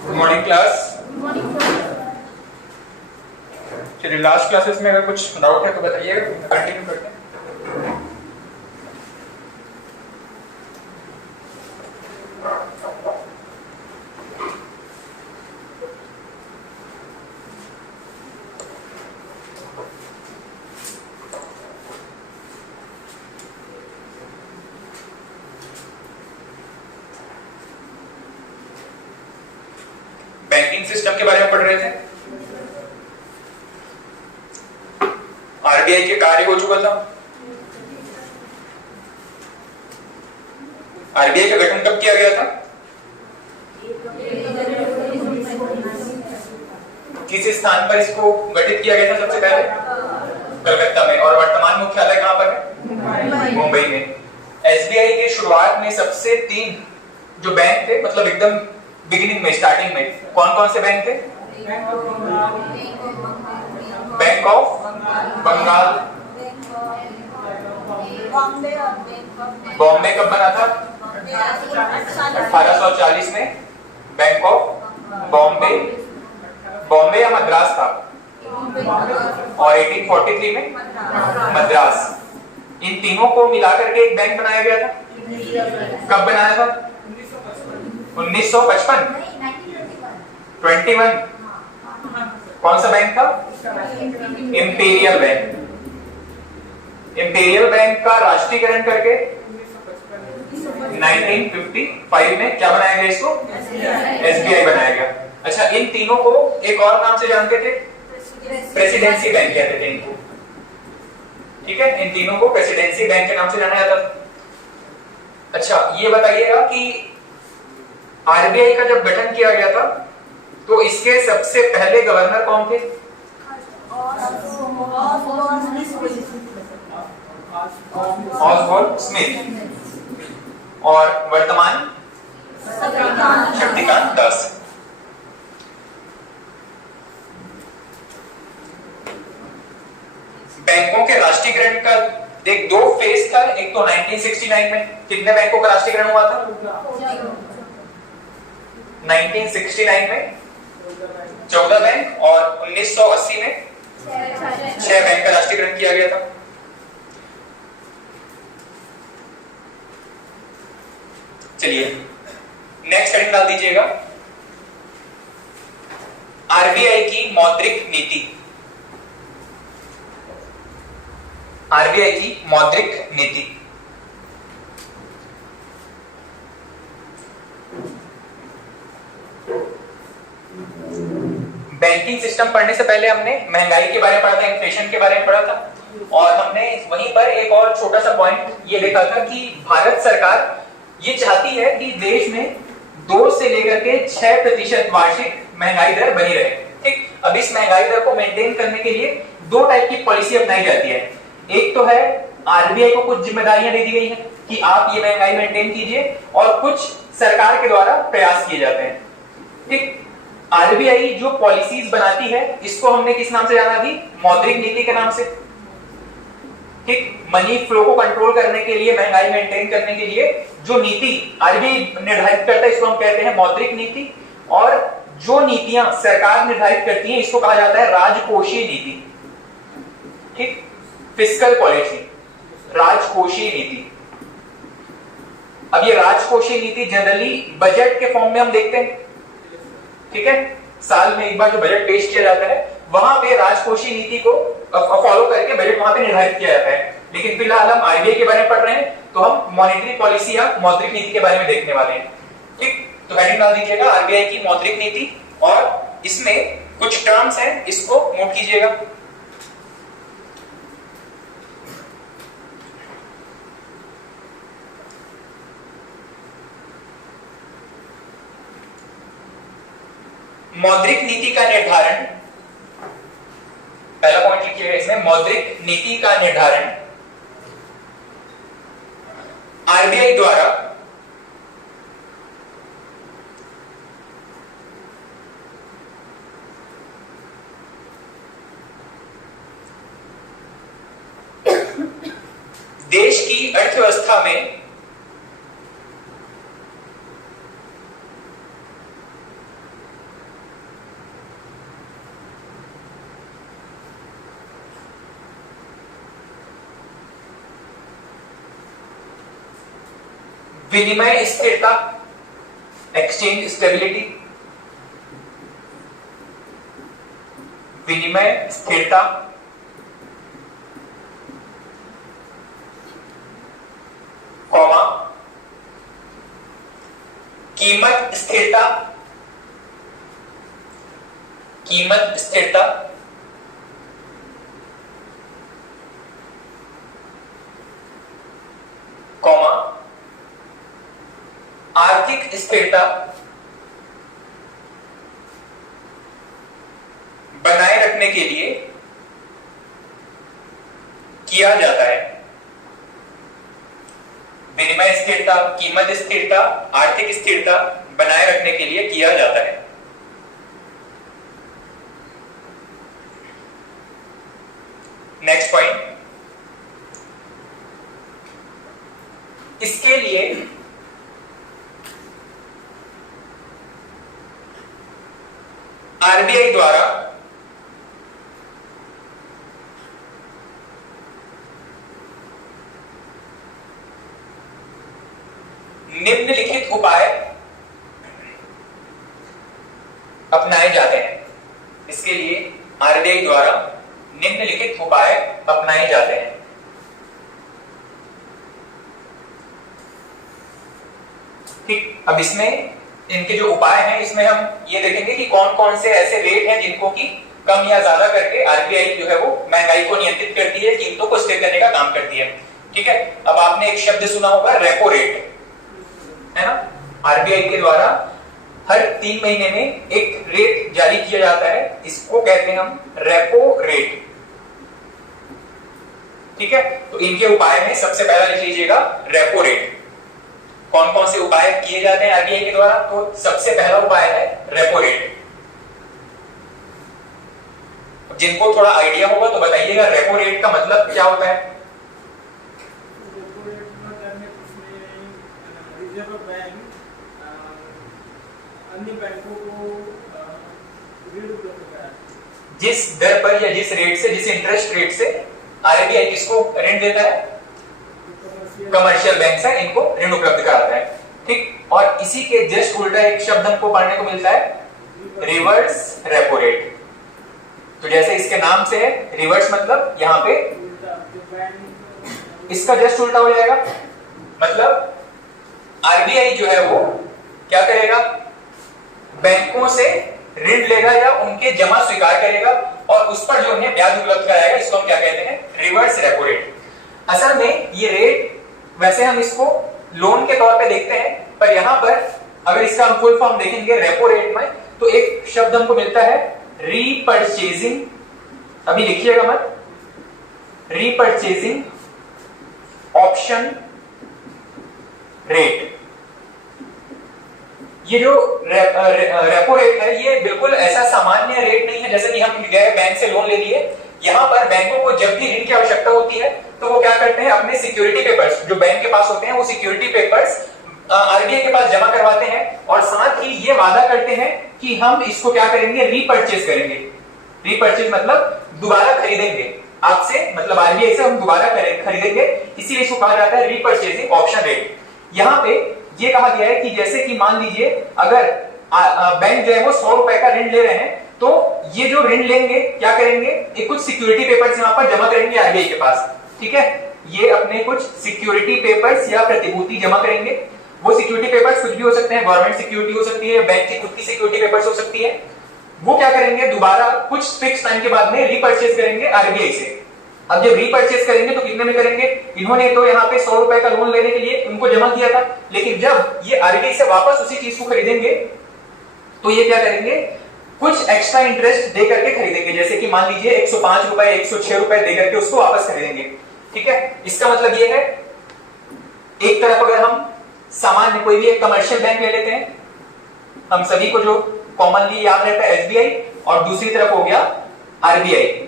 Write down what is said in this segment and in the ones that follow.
Good morning class. चलिए last classes में अगर कुछ डाउट है तो बताइएगा, कंटिन्यू करते हैं। बैंकिंग सिस्टम के बारे में पढ़ रहे थे। आरबीआई के कार्य हो चुका था। आरबीआई का गठन कब किया गया था? किस स्थान पर इसको गठित किया गया था सबसे पहले? कलकत्ता में। और वर्तमान मुख्यालय कहां पर है? मुंबई में। एसबीआई के शुरुआत में सबसे 3 जो बैंक थे, मतलब एकदम बिगिनिंग में, स्टार्टिंग में कौन कौन से बैंक थे? Bank of Bengal. बॉम्बे कब बना था? 1840 में बैंक ऑफ बॉम्बे। बॉम्बे या मद्रास था? और 1843 में मद्रास। इन तीनों को मिलाकर के एक बैंक बनाया गया था। कब बनाया था? 1955। 21। कौन सा बैंक था? Imperial bank. इंपीरियल बैंक का राष्ट्रीयकरण करके 1955 में क्या बनाया गया? इसको एसबीआई बनाया गया। अच्छा, इन तीनों को एक और नाम से जानते थे, प्रेसिडेंसी बैंक कहते थे इनको। ठीक है, इन तीनों को प्रेसिडेंसी बैंक के नाम से जाना जाता था। अच्छा, ये बताइएगा कि आरबीआई का जब गठन किया गया था तो इसके सबसे पहले गवर्नर कौन थे? Osborne Smith. और वर्तमान शक्तिकांत दास। बैंकों के राष्ट्रीयकरण का एक 2 फेज था। एक तो 1969 में कितने बैंकों का राष्ट्रीयकरण हुआ था? 1969 में 14 बैंक और 1980 में 6 बैंक का राष्ट्रीयकरण किया गया था। चलिए नेक्स्ट हेडिंग डाल दीजिएगा, आरबीआई की मौद्रिक नीति। आरबीआई की मौद्रिक नीति। बैंकिंग सिस्टम पढ़ने से पहले हमने महंगाई के बारे में पढ़ा था, इन्फ्लेशन के बारे में पढ़ा था, और हमने वहीं पर एक और छोटा सा पॉइंट ये देखा था कि भारत सरकार ये चाहती है कि देश में 2 से लेकर के 6% वार्षिक महंगाई दर बनी रहे। ठीक, अब इस महंगाई दर को मेंटेन करने के लिए 2 टाइप की पॉलिसी अपनाई जाती है। एक तो है आरबीआई को कुछ जिम्मेदारियां दे दी गई हैं कि आप ये महंगाई मेंटेन कीजिए, और कुछ सरकार के द्वारा प्रयास किए जाते हैं। ठीक, आरबीआई जो पॉलिसीज बनाती है इसको हमने किस नाम से जाना अभी? मौद्रिक नीति के नाम से। ठीक, मनी फ्लो को कंट्रोल करने के लिए, महंगाई मेंटेन करने के लिए जो नीति आरबीआई निर्धारित करता है इसको हम कहते हैं मौद्रिक नीति। और जो नीतियां सरकार निर्धारित करती है इसको कहा जाता है राजकोषीय नीति। ठीक, फिस्कल पॉलिसी, राजकोषीय नीति। अब ये राजकोषीय नीति जनरली बजट के फॉर्म में हम देखते हैं। ठीक है, साल में एक बार जो बजट पेश किया जाता है वहां पे राजकोषीय नीति को फॉलो करके बजट वहां पे निर्धारित किया जाता है। लेकिन फिलहाल हम आरबीआई के बारे में पढ़ रहे हैं तो हम मॉनेटरी पॉलिसी या मौद्रिक नीति के बारे में देखने वाले हैं। ठीक, तो हेडिंग डाल दीजिएगा आरबीआई की मौद्रिक नीति, और इसमें कुछ टर्म्स हैं, इसको नोट कीजिएगा। मौद्रिक नीति का निर्धारण, पहला पॉइंट लिखिएगा इसमें, मौद्रिक नीति का निर्धारण आरबीआई द्वारा देश की अर्थव्यवस्था में विनिमय स्थिरता, एक्सचेंज स्टेबिलिटी, विनिमय स्थिरता, कॉमा कीमत स्थिरता, कीमत स्थिरता, कॉमा आर्थिक स्थिरता बनाए रखने के लिए किया जाता है। विनिमय स्थिरता, कीमत स्थिरता, आर्थिक स्थिरता बनाए रखने के लिए किया जाता है। नेक्स्ट पॉइंट, इसके लिए आरबीआई द्वारा निम्नलिखित उपाय अपनाए जाते हैं। इसके लिए आरबीआई द्वारा निम्नलिखित उपाय अपनाए जाते हैं। ठीक, अब इसमें इनके जो उपाय हैं इसमें हम ये देखेंगे कि कौन कौन से ऐसे रेट हैं जिनको कि कम या ज्यादा करके आरबीआई जो है वो महंगाई को नियंत्रित करती है, कीमतों को स्थिर करने का काम करती है। ठीक है, अब आपने एक शब्द सुना होगा रेपो रेट, है ना। आरबीआई के द्वारा हर 3 महीने में एक रेट जारी किया जाता है, इसको कहते हैं हम रेपो रेट। ठीक है, तो इनके उपाय में सबसे पहला लिख लीजिएगा रेपो रेट। कौन कौन से उपाय किए जाते हैं आरबीआई के द्वारा, तो सबसे पहला उपाय है रेपो रेट। जिनको थोड़ा आइडिया होगा तो बताइएगा रेपो रेट का मतलब क्या होता है। रिजर्व बैंक अन्य बैंकों को ऋण उपलब्ध कराता है। जिस दर पर या जिस रेट से, जिस इंटरेस्ट रेट से आरबीआई किसको ऋण देता है, कमर्शियल बैंक से इनको ऋण उपलब्ध कराता है। ठीक, और इसी के जस्ट उल्टा एक शब्द हमको पढ़ने को मिलता है रिवर्स रेपो रेट। तो जैसे इसके नाम से है रिवर्स, मतलब यहाँ पे इसका जस्ट उल्टा हो जाएगा। मतलब आरबीआई जो है वो क्या करेगा, बैंकों से ऋण लेगा या उनके जमा स्वीकार करेगा और उस पर जो उन्हें ब्याज उपलब्ध कराएगा, इसको हम क्या कहते हैं, रिवर्स रेपो रेट। असल में ये रेट वैसे हम इसको लोन के तौर पे देखते हैं, पर यहां पर अगर इसका हम फुल फॉर्म देखेंगे रेपो रेट में, तो एक शब्द हमको मिलता है रीपर्चेजिंग। अभी लिखिएगा मत, रीपर्चेजिंग ऑप्शन रेट। ये जो रेपो रेट है ये बिल्कुल ऐसा सामान्य रेट नहीं है जैसे कि हम गए बैंक से लोन ले लिए। यहाँ पर बैंकों को जब भी ऋण की आवश्यकता होती है तो वो क्या करते हैं, अपने सिक्योरिटी पेपर्स जो बैंक के पास होते हैं वो सिक्योरिटी पेपर्स आरबीआई के पास जमा करवाते हैं और साथ ही ये वादा करते हैं कि हम इसको क्या करेंगे, रीपर्चेज करेंगे। रीपर्चेज मतलब दोबारा खरीदेंगे आपसे, मतलब आरबीआई से हम दोबारा खरीदेंगे, इसीलिए इसको कहा जाता है रीपर्चेजिंग ऑप्शन रेट। यहाँ पे ये कहा गया है कि जैसे कि मान लीजिए अगर बैंक जो है वो 100 रुपए का ऋण ले रहे हैं, तो ये जो ऋण लेंगे क्या करेंगे, एक कुछ सिक्योरिटी पेपर्स यहाँ पर जमा करेंगे आरबीआई के पास। ठीक है, ये अपने कुछ सिक्योरिटी पेपर्स या प्रतिभूति जमा करेंगे। वो सिक्योरिटी पेपर्स कुछ भी हो सकते हैं, गवर्नमेंट सिक्योरिटी हो सकती है, बैंक की खुद की सिक्योरिटी पेपर्स हो सकती है। वो क्या करेंगे, दोबारा कुछ फिक्स टाइम के बाद में रीपर्चेज करेंगे आरबीआई से। अब जब रीपर्चेज करेंगे तो कितने में करेंगे, इन्होंने तो यहाँ पे 100 रुपए का लोन लेने के लिए उनको जमा किया था, लेकिन जब ये आरबीआई से वापस उसी चीज को खरीदेंगे तो ये क्या करेंगे, कुछ एक्स्ट्रा इंटरेस्ट दे करके खरीदेंगे। जैसे कि मान लीजिए 105 रुपए 106 रुपए दे करके उसको वापस खरीदेंगे। ठीक है, इसका मतलब ये है, एक तरफ अगर हम सामान्य कोई भी एक कमर्शियल बैंक ले लेते हैं, हम सभी को जो कॉमनली याद रहता है एसबीआई, और दूसरी तरफ हो गया आरबीआई।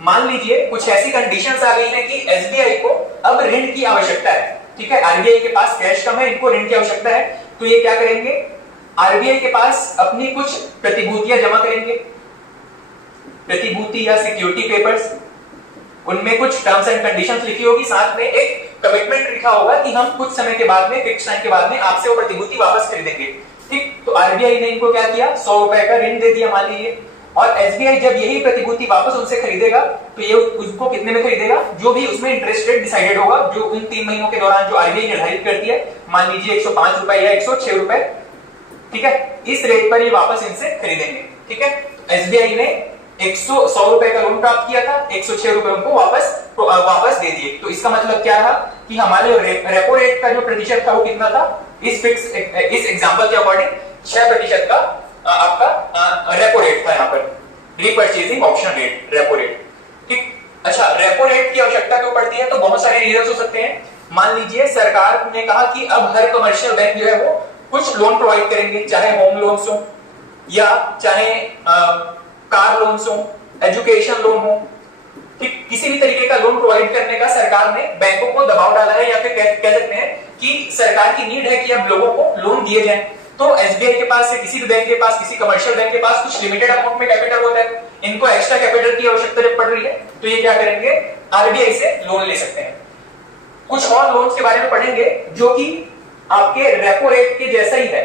मान लीजिए कुछ ऐसी कंडीशंस आ गई हैं कि एसबीआई को अब ऋण की आवश्यकता है। ठीक है, आरबीआई के पास कैश कम है, इनको ऋण की आवश्यकता है, तो ये क्या करेंगे, आरबीआई के पास अपनी कुछ प्रतिभूतियां जमा करेंगे, प्रतिभूति या सिक्योरिटी पेपर्स, उनमें कुछ टर्म्स एंड कंडीशंस लिखी होगी, साथ में एक कमिटमेंट लिखा होगा कि हम कुछ समय के बाद में, फिक्स टाइम के बाद में आपसे वो प्रतिभूति वापस खरीदेंगे। ठीक, तो आरबीआई ने इनको क्या किया, 100 रुपए का ऋण दे दिया मान लीजिए, और एसबीआई जब यही प्रतिभूति वापस उनसे खरीदेगा तो ये उसको कितने में खरीदेगा, जो भी उसमें इंटरेस्ट रेट डिसाइडेड होगा, जो उन 3 महीनों के दौरान जो आरबीआई निर्धारित करती है, मान लीजिए 105 रुपए या 106 रुपए, ठीक है, इस रेट पर ये वापस इनसे खरीदेंगे। ठीक है, एसबीआई ने 100 रुपए का लोन प्राप्त किया था, 106 रुपए उनको वापस दे दिए। तो इसका मतलब क्या रहा कि हमारे रेपो रेट का जो प्रतिशत था वो कितना था, इस एग्जांपल के अकॉर्डिंग 6% का आपका रेपो रेट था यहाँ पर, repurchasing option rate, repo rate. ठीक, अच्छा, रेपो रेट की आवश्यकता क्यों पड़ती है, तो बहुत सारे रीजंस हो सकते हैं। मान लीजिए सरकार ने कहा कि अब हर कमर्शियल बैंक जो है वो कुछ लोन प्रोवाइड करेंगे, चाहे होम लोन्स हो या चाहे कार लोन्स हो, एजुकेशन लोन हो, ठीक, किसी भी तरीके का लोन प्रोवाइड करने का सरकार ने बैंकों को दबाव डाला है, या फिर कह सकते हैं कि सरकार की नीड है कि अब लोगों को लोन दिए जाएं। तो एसबीआई के पास से, किसी भी बैंक के पास, किसी कमर्शियल बैंक के पास कुछ लिमिटेड अमाउंट में कैपिटल होता है, इनको एक्स्ट्रा कैपिटल की आवश्यकता जब पड़ रही है तो ये क्या करेंगे, आरबीआई से लोन ले सकते हैं। कुछ और लोन्स के बारे में पढ़ेंगे जो कि आपके रेपो रेट के जैसा ही है।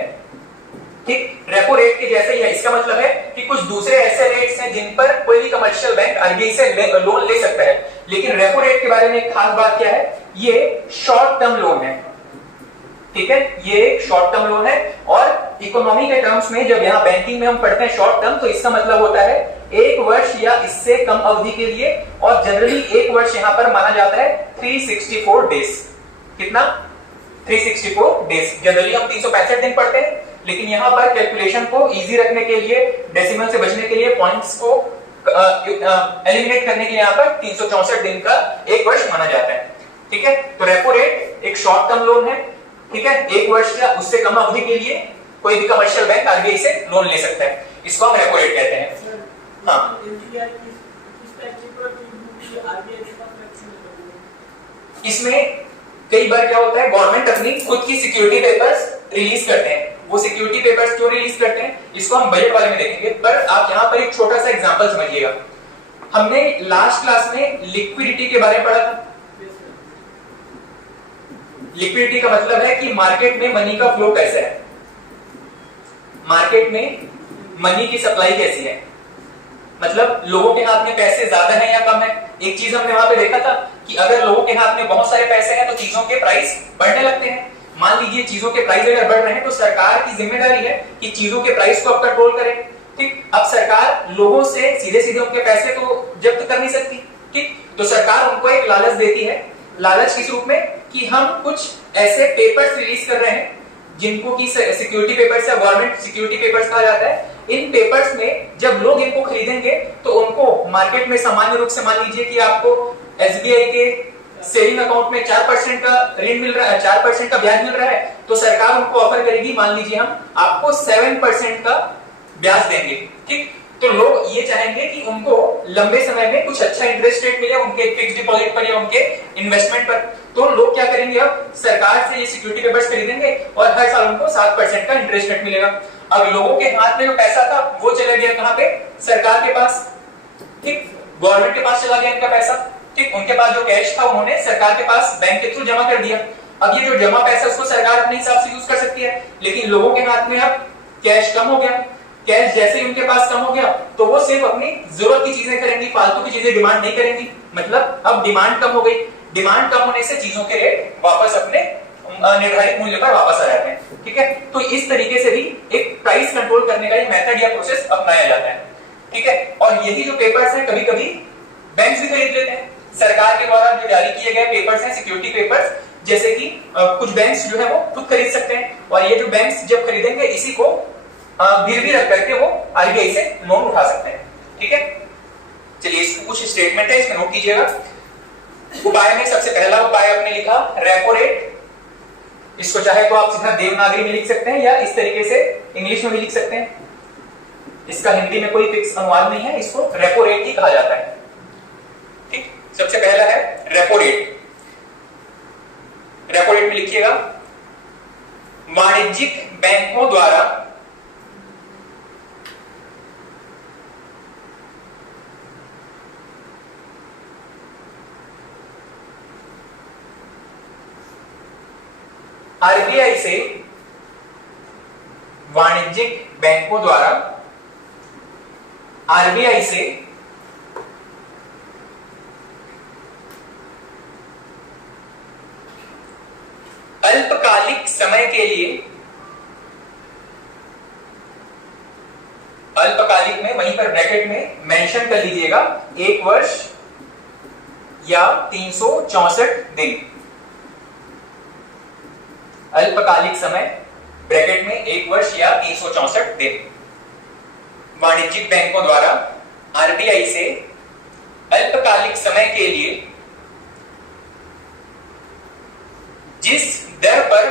ठीक, रेपो रेट के जैसा ही है, इसका मतलब है कि कुछ दूसरे ऐसे रेट्स हैं जिन पर कोई भी कमर्शियल बैंक आरबीआई से लोन ले सकता है, लेकिन रेपो रेट के बारे में एक खास बात क्या है, ये शॉर्ट टर्म लोन है। ठीक है, ये एक शॉर्ट टर्म लोन है, और इकोनॉमी के टर्म्स में जब यहाँ बैंकिंग में हम पढ़ते हैं शॉर्ट टर्म, तो इसका मतलब होता है 1 वर्ष या इससे कम अवधि के लिए, और जनरली 1 वर्ष यहाँ पर माना जाता है 364 डेज। कितना, 364 डेज। जनरली हम 365 दिन पढ़ते हैं, लेकिन यहाँ पर कैलकुलेशन को इजी रखने के लिए, डेसिमल से बचने के लिए, पॉइंट्स को एलिमिनेट करने के लिए यहाँ पर 364 दिन का 1 वर्ष माना जाता है। ठीक है, तो रेपो रेट एक शॉर्ट टर्म लोन है। ठीक है, 1 वर्ष या उससे कम अवधि के लिए कोई भी कमर्शियल बैंक आरबीआई से लोन ले सकता है, इसको हम रेपो रेट कहते हैं। हाँ, इसमें कई बार क्या होता है, गवर्नमेंट अपनी खुद की सिक्योरिटी पेपर्स रिलीज करते हैं। वो सिक्योरिटी पेपर्स क्यों रिलीज करते हैं, इसको हम बजट वाले में देखेंगे, पर आप यहाँ पर एक छोटा सा एग्जांपल समझिएगा। हमने लास्ट क्लास में लिक्विडिटी के बारे में पढ़ा था। लिक्विडिटी का मतलब है कि मार्केट में मनी का फ्लो कैसा है, मार्केट में मनी की सप्लाई कैसी है, मतलब लोगों के हाथ में पैसे ज्यादा है या कम है। एक चीज हमने वहां पे देखा था कि अगर लोगों के हाथ में बहुत सारे पैसे हैं तो चीजों के प्राइस बढ़ने लगते हैं। मान लीजिए चीजों के प्राइस अगर बढ़ रहे हैं तो सरकार की जिम्मेदारी है कि चीजों के प्राइस को अब कंट्रोल करे। ठीक, अब सरकार लोगों से सीधे सीधे उनके पैसे तो जब्त कर नहीं सकती। ठीक, तो सरकार उनको एक लालच देती है। लालच किस रूप में, कि हम कुछ ऐसे पेपर्स रिलीज कर रहे हैं जिनको की सिक्योरिटी पेपर्स या गवर्नमेंट सिक्योरिटी पेपर्स कहा जाता है। इन पेपर्स में जब लोग इनको खरीदेंगे तो उनको मार्केट में सामान्य रूप से, मान लीजिए कि आपको एसबीआई के सेविंग अकाउंट में 4% का ऋण मिल रहा है, 4% का ब्याज मिल रहा है, तो सरकार उनको ऑफर करेगी, मान लीजिए हम आपको 7% का ब्याज देंगे। ठीक, तो लोग ये चाहेंगे कि उनको लंबे समय में कुछ अच्छा इंटरेस्ट रेट मिले उनके फिक्स डिपॉजिट पर या उनके इन्वेस्टमेंट पर। तो लोग क्या करेंगे, अब सरकार से ये सिक्योरिटी पेपर्स खरीदेंगे और हर साल उनको 7% का इंटरेस्ट रेट मिलेगा। अब लोगों के हाथ में जो पैसा था वो चला गया कहां पे, सरकार के पास। ठीक, गवर्नमेंट के पास चला गया इनका पैसा। ठीक, उनके पास जो कैश था उन्होंने सरकार के पास बैंक के थ्रू जमा कर दिया। अब ये जो जमा पैसा उसको सरकार अपने हिसाब से यूज कर सकती है, लेकिन लोगों के हाथ में अब कैश कम हो गया। कैश जैसे ही उनके पास कम हो गया तो वो सिर्फ अपनी जरूरत की चीजें करेंगी, फालतू की चीजें डिमांड नहीं करेंगी। मतलब अब डिमांड कम हो गई। डिमांड कम होने से चीजों के रेट वापस अपने निर्धारित मूल्य पर वापस आ जाते हैं। ठीक है, तो इस तरीके से भी एक प्राइस कंट्रोल करने का मेथड या प्रोसेस अपनाया जाता है। ठीक है, और यही जो पेपर्स हैं कभी कभी बैंक्स भी खरीद लेते हैं। सरकार के द्वारा जो जारी किए गए पेपर्स हैं, सिक्योरिटी पेपर्स, जैसे कि कुछ बैंक्स जो है वो खुद खरीद सकते हैं, और ये जो बैंक्स जब खरीदेंगे इसी को गिरवी रख करके वो आरबीआई से लोन उठा सकते हैं। ठीक है, चलिए इसको कुछ स्टेटमेंट है, इसमें नोट कीजिएगा। उपाय में सबसे पहला उपाय आपने लिखा रेपो रेट। इसको चाहे तो आप सीधा देवनागरी में लिख सकते हैं या इस तरीके से इंग्लिश में भी लिख सकते हैं। इसका हिंदी में कोई फिक्स अनुवाद नहीं है, इसको रेपो रेट ही कहा जाता है। ठीक, सबसे पहला है रेपो रेट। रेपो रेट में लिखिएगा, वाणिज्यिक बैंकों द्वारा आरबीआई से वाणिज्यिक बैंकों द्वारा आरबीआई से अल्पकालिक समय के लिए, अल्पकालिक में वहीं पर ब्रैकेट में मेंशन कर लीजिएगा 1 वर्ष या 364 दिन, अल्पकालिक समय ब्रैकेट में 1 वर्ष या 364 दिन, वाणिज्यिक बैंकों द्वारा आरबीआई से अल्पकालिक समय के लिए जिस दर पर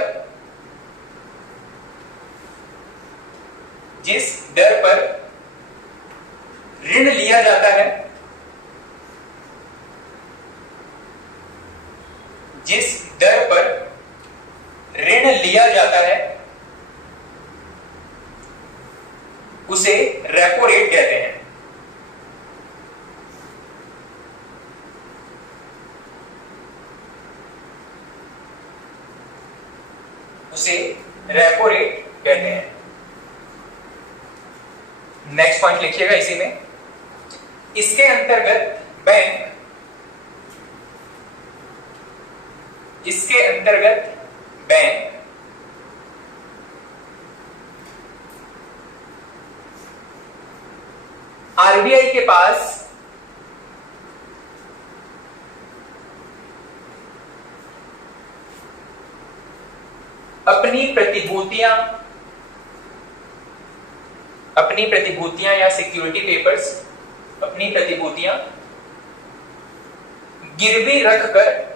ऋण लिया जाता है, जिस दर पर ऋण लिया जाता है उसे रेपो रेट कहते हैं। उसे रेपो रेट कहते हैं। नेक्स्ट पॉइंट लिखिएगा इसी में, इसके अंतर्गत बैंक, इसके अंतर्गत बैंक आरबीआई के पास अपनी प्रतिभूतियां या सिक्योरिटी पेपर्स, अपनी प्रतिभूतियां गिरवी रखकर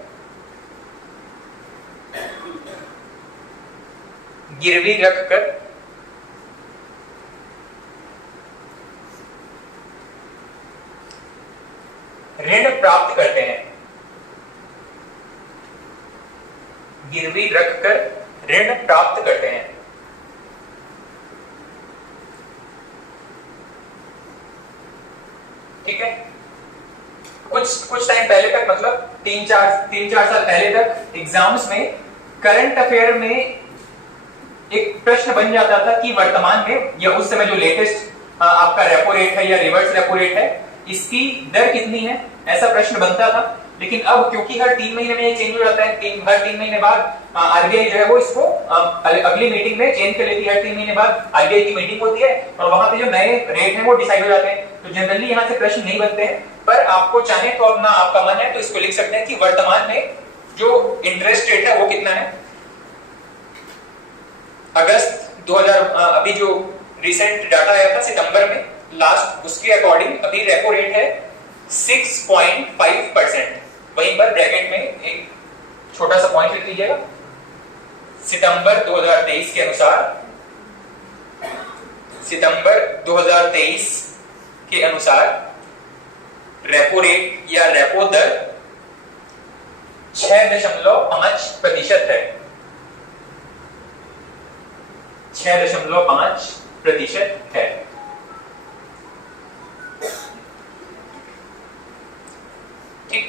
ऋण प्राप्त करते हैं, गिरवी रखकर ऋण प्राप्त करते हैं। ठीक है, कुछ टाइम पहले तक, मतलब 3-4 साल पहले तक एग्जाम्स में करंट अफेयर में एक प्रश्न बन जाता था कि वर्तमान में या उस समय जो लेटेस्ट आपका रेपो रेट है या रिवर्स रेपो रेट है, इसकी दर कितनी है, ऐसा प्रश्न बनता था। लेकिन अब क्योंकि हर 3 महीने में ये चेंज हो जाता है, हर 3 महीने बाद आरबीआई जो है वो इसको अगली मीटिंग में चेंज कर लेती है। हर 3 महीने बाद आरबीआई की मीटिंग होती है और वहां पे जो नए रेट हैं वो डिसाइड हो जाते हैं। तो जनरली यहाँ से प्रश्न नहीं बनते हैं, पर आपको चाहे तो अपना आपका मन है तो इसको लिख सकते हैं कि वर्तमान में जो इंटरेस्ट रेट है वो कितना है। अगस्त 2000 अभी जो रिसेंट डाटा आया था सितंबर में लास्ट, उसके अकॉर्डिंग अभी रेपो रेट है 6.5%। वहीं पर ब्रैकेट में एक छोटा सा पॉइंट लिख लीजिएगा, सितंबर 2023 के अनुसार, सितंबर 2023 के अनुसार रेपो रेट या रेपो दर 6.5% है, 6.5% है। ठीक,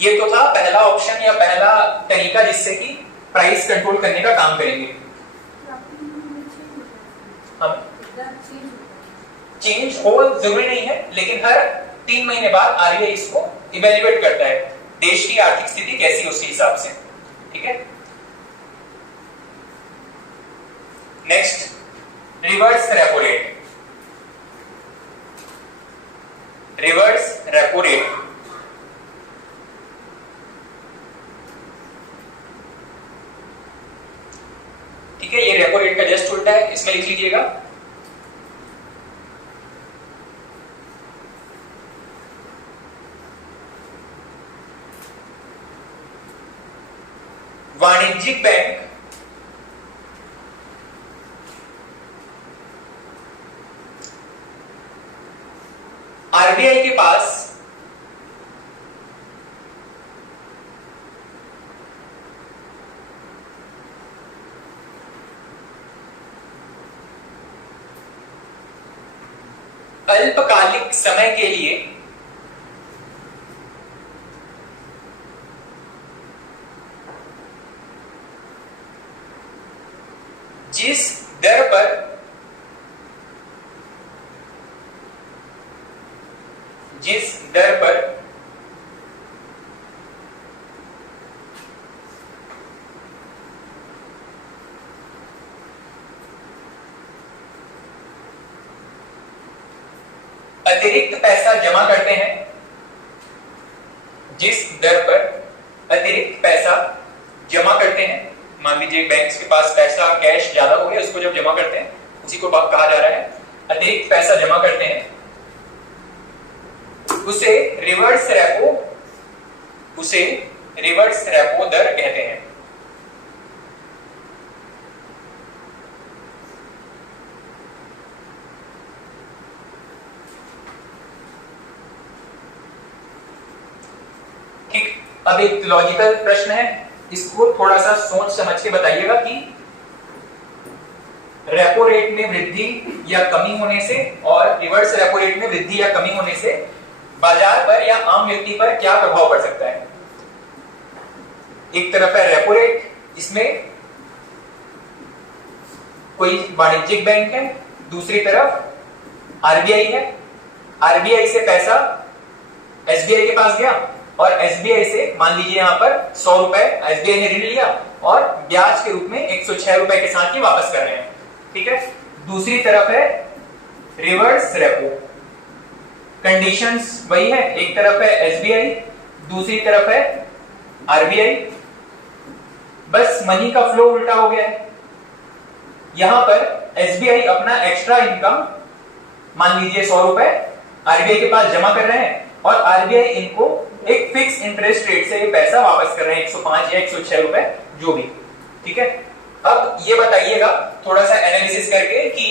ये तो था पहला ऑप्शन या पहला तरीका जिससे कि प्राइस कंट्रोल करने का काम करेंगे। हम चेंज हो जरूरी नहीं है, लेकिन हर 3 महीने बाद आरबीआई इसको इवेल्युएट करता है, देश की आर्थिक स्थिति कैसी उसी हिसाब से। ठीक है, next reverse repo rate, reverse repo rate ठीक है, ये रेपो रेट का जस्ट उल्टा है, इसमें लिख लीजिएगा वाणिज्यिक बैंक आरबीआई के पास अल्पकालिक समय के लिए जिस दर पर अतिरिक्त पैसा जमा करते हैं, जिस दर पर अतिरिक्त पैसा जमा करते हैं, मान लीजिए बैंक के पास पैसा कैश ज्यादा हो गया, उसको जब जमा करते हैं उसी को कहा जा रहा है अतिरिक्त पैसा जमा करते हैं, उसे रिवर्स रेपो दर कहते हैं। ठीक, अब एक लॉजिकल प्रश्न है, इसको थोड़ा सा सोच समझ के बताइएगा कि रेपो रेट में वृद्धि या कमी होने से और रिवर्स रेपो रेट में वृद्धि या कमी होने से बाजार पर या आम व्यक्ति पर क्या प्रभाव पड़ सकता है। एक तरफ है रेपो रेट, इसमें कोई वाणिज्यिक बैंक है, दूसरी तरफ आरबीआई है। आरबीआई से पैसा एसबीआई के पास गया और एसबीआई से मान लीजिए यहां पर 100 रुपए एसबीआई ने ऋण लिया और ब्याज के रूप में 106 रुपए के साथ ही वापस कर रहे हैं। ठीक है, दूसरी तरफ है रिवर्स रेपो, कंडीशंस वही है, एक तरफ है एसबीआई, दूसरी तरफ है आरबीआई, बस मनी का फ्लो उल्टा हो गया है। यहां पर एसबीआई अपना एक्स्ट्रा इनकम मान लीजिए 100 रुपए आरबीआई के पास जमा कर रहे हैं और आरबीआई इनको एक फिक्स इंटरेस्ट रेट से ये पैसा वापस कर रहे हैं, 105 या 106 रुपए जो भी। ठीक है, अब ये बताइएगा थोड़ा सा एनालिसिस करके कि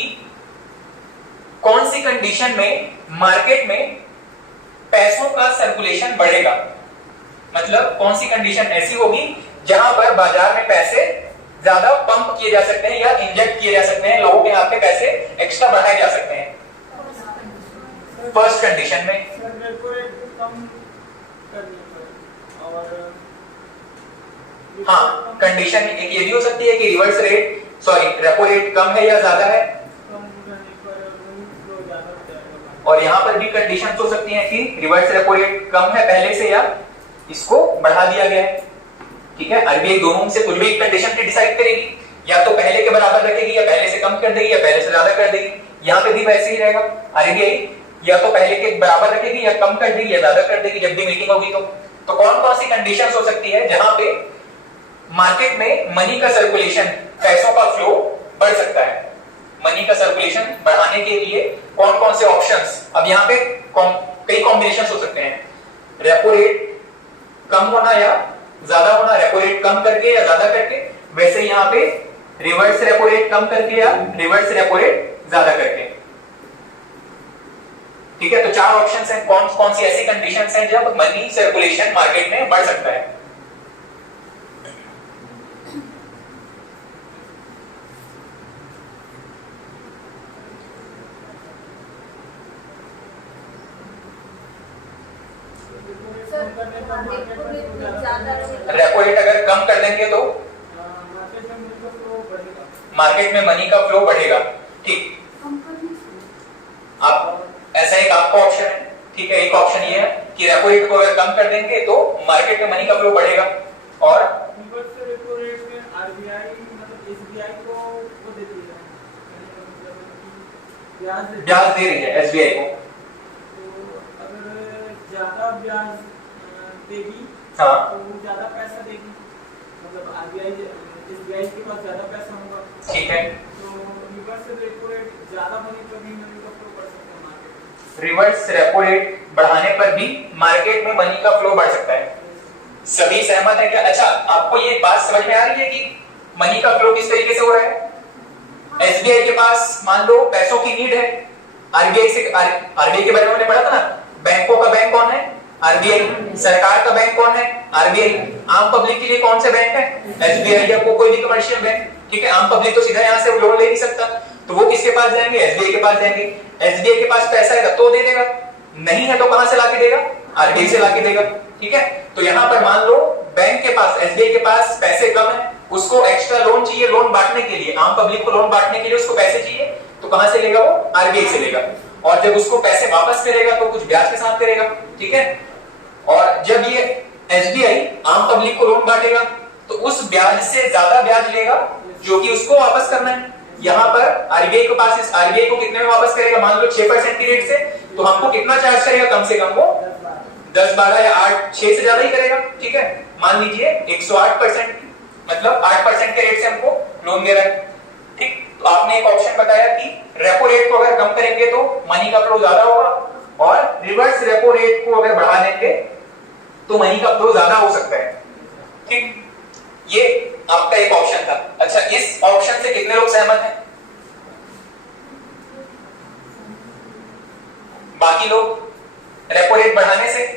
कौन सी कंडीशन में मार्केट में पैसों का सर्कुलेशन बढ़ेगा, मतलब कौन सी कंडीशन ऐसी होगी जहां पर बाजार में पैसे ज्यादा पंप किए जा सकते हैं या इंजेक्ट किए जा सकते हैं, लोगों के यहाँ पे पैसे एक्स्ट्रा बढ़ाए जा सकते हैं। फर्स्ट कंडीशन में हाँ, कंडीशन एक ये भी हो सकती है कि रेपो रेट कम है या ज्यादा है, और यहां पर भी कंडीशन हो सकती है कि रिवर्स रेपो रेट कम है पहले से या इसको बढ़ा दिया गया है। ठीक है, आरबीआई दोनों में से कुछ भी एक कंडीशन की डिसाइड करेगी, या तो पहले के बराबर रखेगी या पहले से कम कर देगी या पहले से ज्यादा कर देगी। यहां पे भी वैसे ही रहेगा, आरबीआई या तो पहले के बराबर रखेगी या कम कर देगी या ज्यादा कर देगी जब भी मीटिंग होगी। तो कौन कौन सी कंडीशंस हो सकती है जहां पे मार्केट में मनी का सर्कुलेशन, पैसों का फ्लो बढ़ सकता है। मनी का सर्कुलेशन बढ़ाने के लिए कौन कौन से ऑप्शंस, अब यहाँ पे कई कॉम्बिनेशन हो सकते हैं, रेपो रेट कम होना या ज्यादा होना, रेपो रेट कम करके या ज्यादा करके, वैसे यहाँ पे रिवर्स रेपो रेट कम करके या रिवर्स रेपो रेट ज्यादा करके। ठीक है, तो 4 ऑप्शंस हैं, कौन कौन सी ऐसी कंडीशंस हैं जब मनी सर्कुलेशन मार्केट में बढ़ सकता है। रेपो रेट अगर कम कर देंगे तो मार्केट में मनी का फ्लो बढ़ेगा। ठीक, आप ऐसा एक आपका ऑप्शन है। ठीक है, एक ऑप्शन ये है कि रेपो रेट को अगर कम कर देंगे तो मार्केट में मनी का फ्लो बढ़ेगा, और रेपो रेट में आरबीआई मतलब एसबीआई को वो दे देगा, ब्याज दे रही है एसबीआई को, तो अगर ज्यादा ब्याज देगी हाँ, तो वो ज्यादा पैसा देगी, मतलब आरबीआई एसबीआई के पास ज्यादा पैसा होगा। ठीक है, तो रिवर्स रेपो रेट ज्यादा होने पर भी मनी का फ्लो बढ़ सकता है मार्केट में। रिवर्स रेपो रेट बढ़ाने पर भी मार्केट में मनी का फ्लो बढ़ सकता है। सभी सहमत है क्या? अच्छा, आपको ये बात समझ में आ रही है कि मनी का फ्लो किस तरीके से हो रहा है? एसबीआई के पास मान लो पैसों की नीड है, आरबीआई के बारे में पढ़ा था ना, बैंकों का बैंक कौन है? आरबीआई। सरकार का बैंक कौन है? आरबीआई। आम पब्लिक के लिए कौन से बैंक है? एसबीआई या कोई भी कमर्शियल बैंक। ठीक है, आम पब्लिक तो सीधा यहाँ से लोन ले नहीं सकता, तो वो किसके पास जाएंगे? एसबीआई के पास जाएंगे। एसबीआई के पास पैसा है तो दे देगा, नहीं है तो कहां से लाके देगा? आरबीआई से लाके देगा। ठीक है, तो यहाँ पर मान लो बैंक के पास, एसबीआई के पास पैसे कम है, उसको एक्स्ट्रा लोन चाहिए, लोन बांटने के लिए, आम पब्लिक को लोन बांटने के लिए उसको पैसे चाहिए, तो कहां से लेगा? वो आरबीआई से लेगा। और जब उसको पैसे वापस करेगा तो कुछ ब्याज के साथ करेगा, ठीक है। और जब ये एसबीआई आम पब्लिक को लोन बांटेगा तो उस ब्याज से ज्यादा ब्याज लेगा जो कि उसको वापस करना है। यहाँ पर आरबीआई के पास, इस आरबीआई को कितने में वापस करेगा? मान लो 6% की रेट से, तो हमको कितना चार्ज करेगा? कम से कम वो 10, 12 या 8, 6 से ज्यादा ही करेगा, ठीक है। मान लीजिए 108%, मतलब 8% के रेट से हमको लोन दे रहा है, ठीक। तो आपने एक ऑप्शन बताया कि रेपो रेट को अगर कम करेंगे तो मनी का फ्लो ज्यादा होगा, और रिवर्स रेपो रेट को अगर बढ़ा देंगे तो मनी का फ्लो ज्यादा हो सकता है, ठीक। ये आपका एक ऑप्शन था। अच्छा, इस ऑप्शन से कितने लोग सहमत हैं? बाकी लोग रेपो रेट बढ़ाने से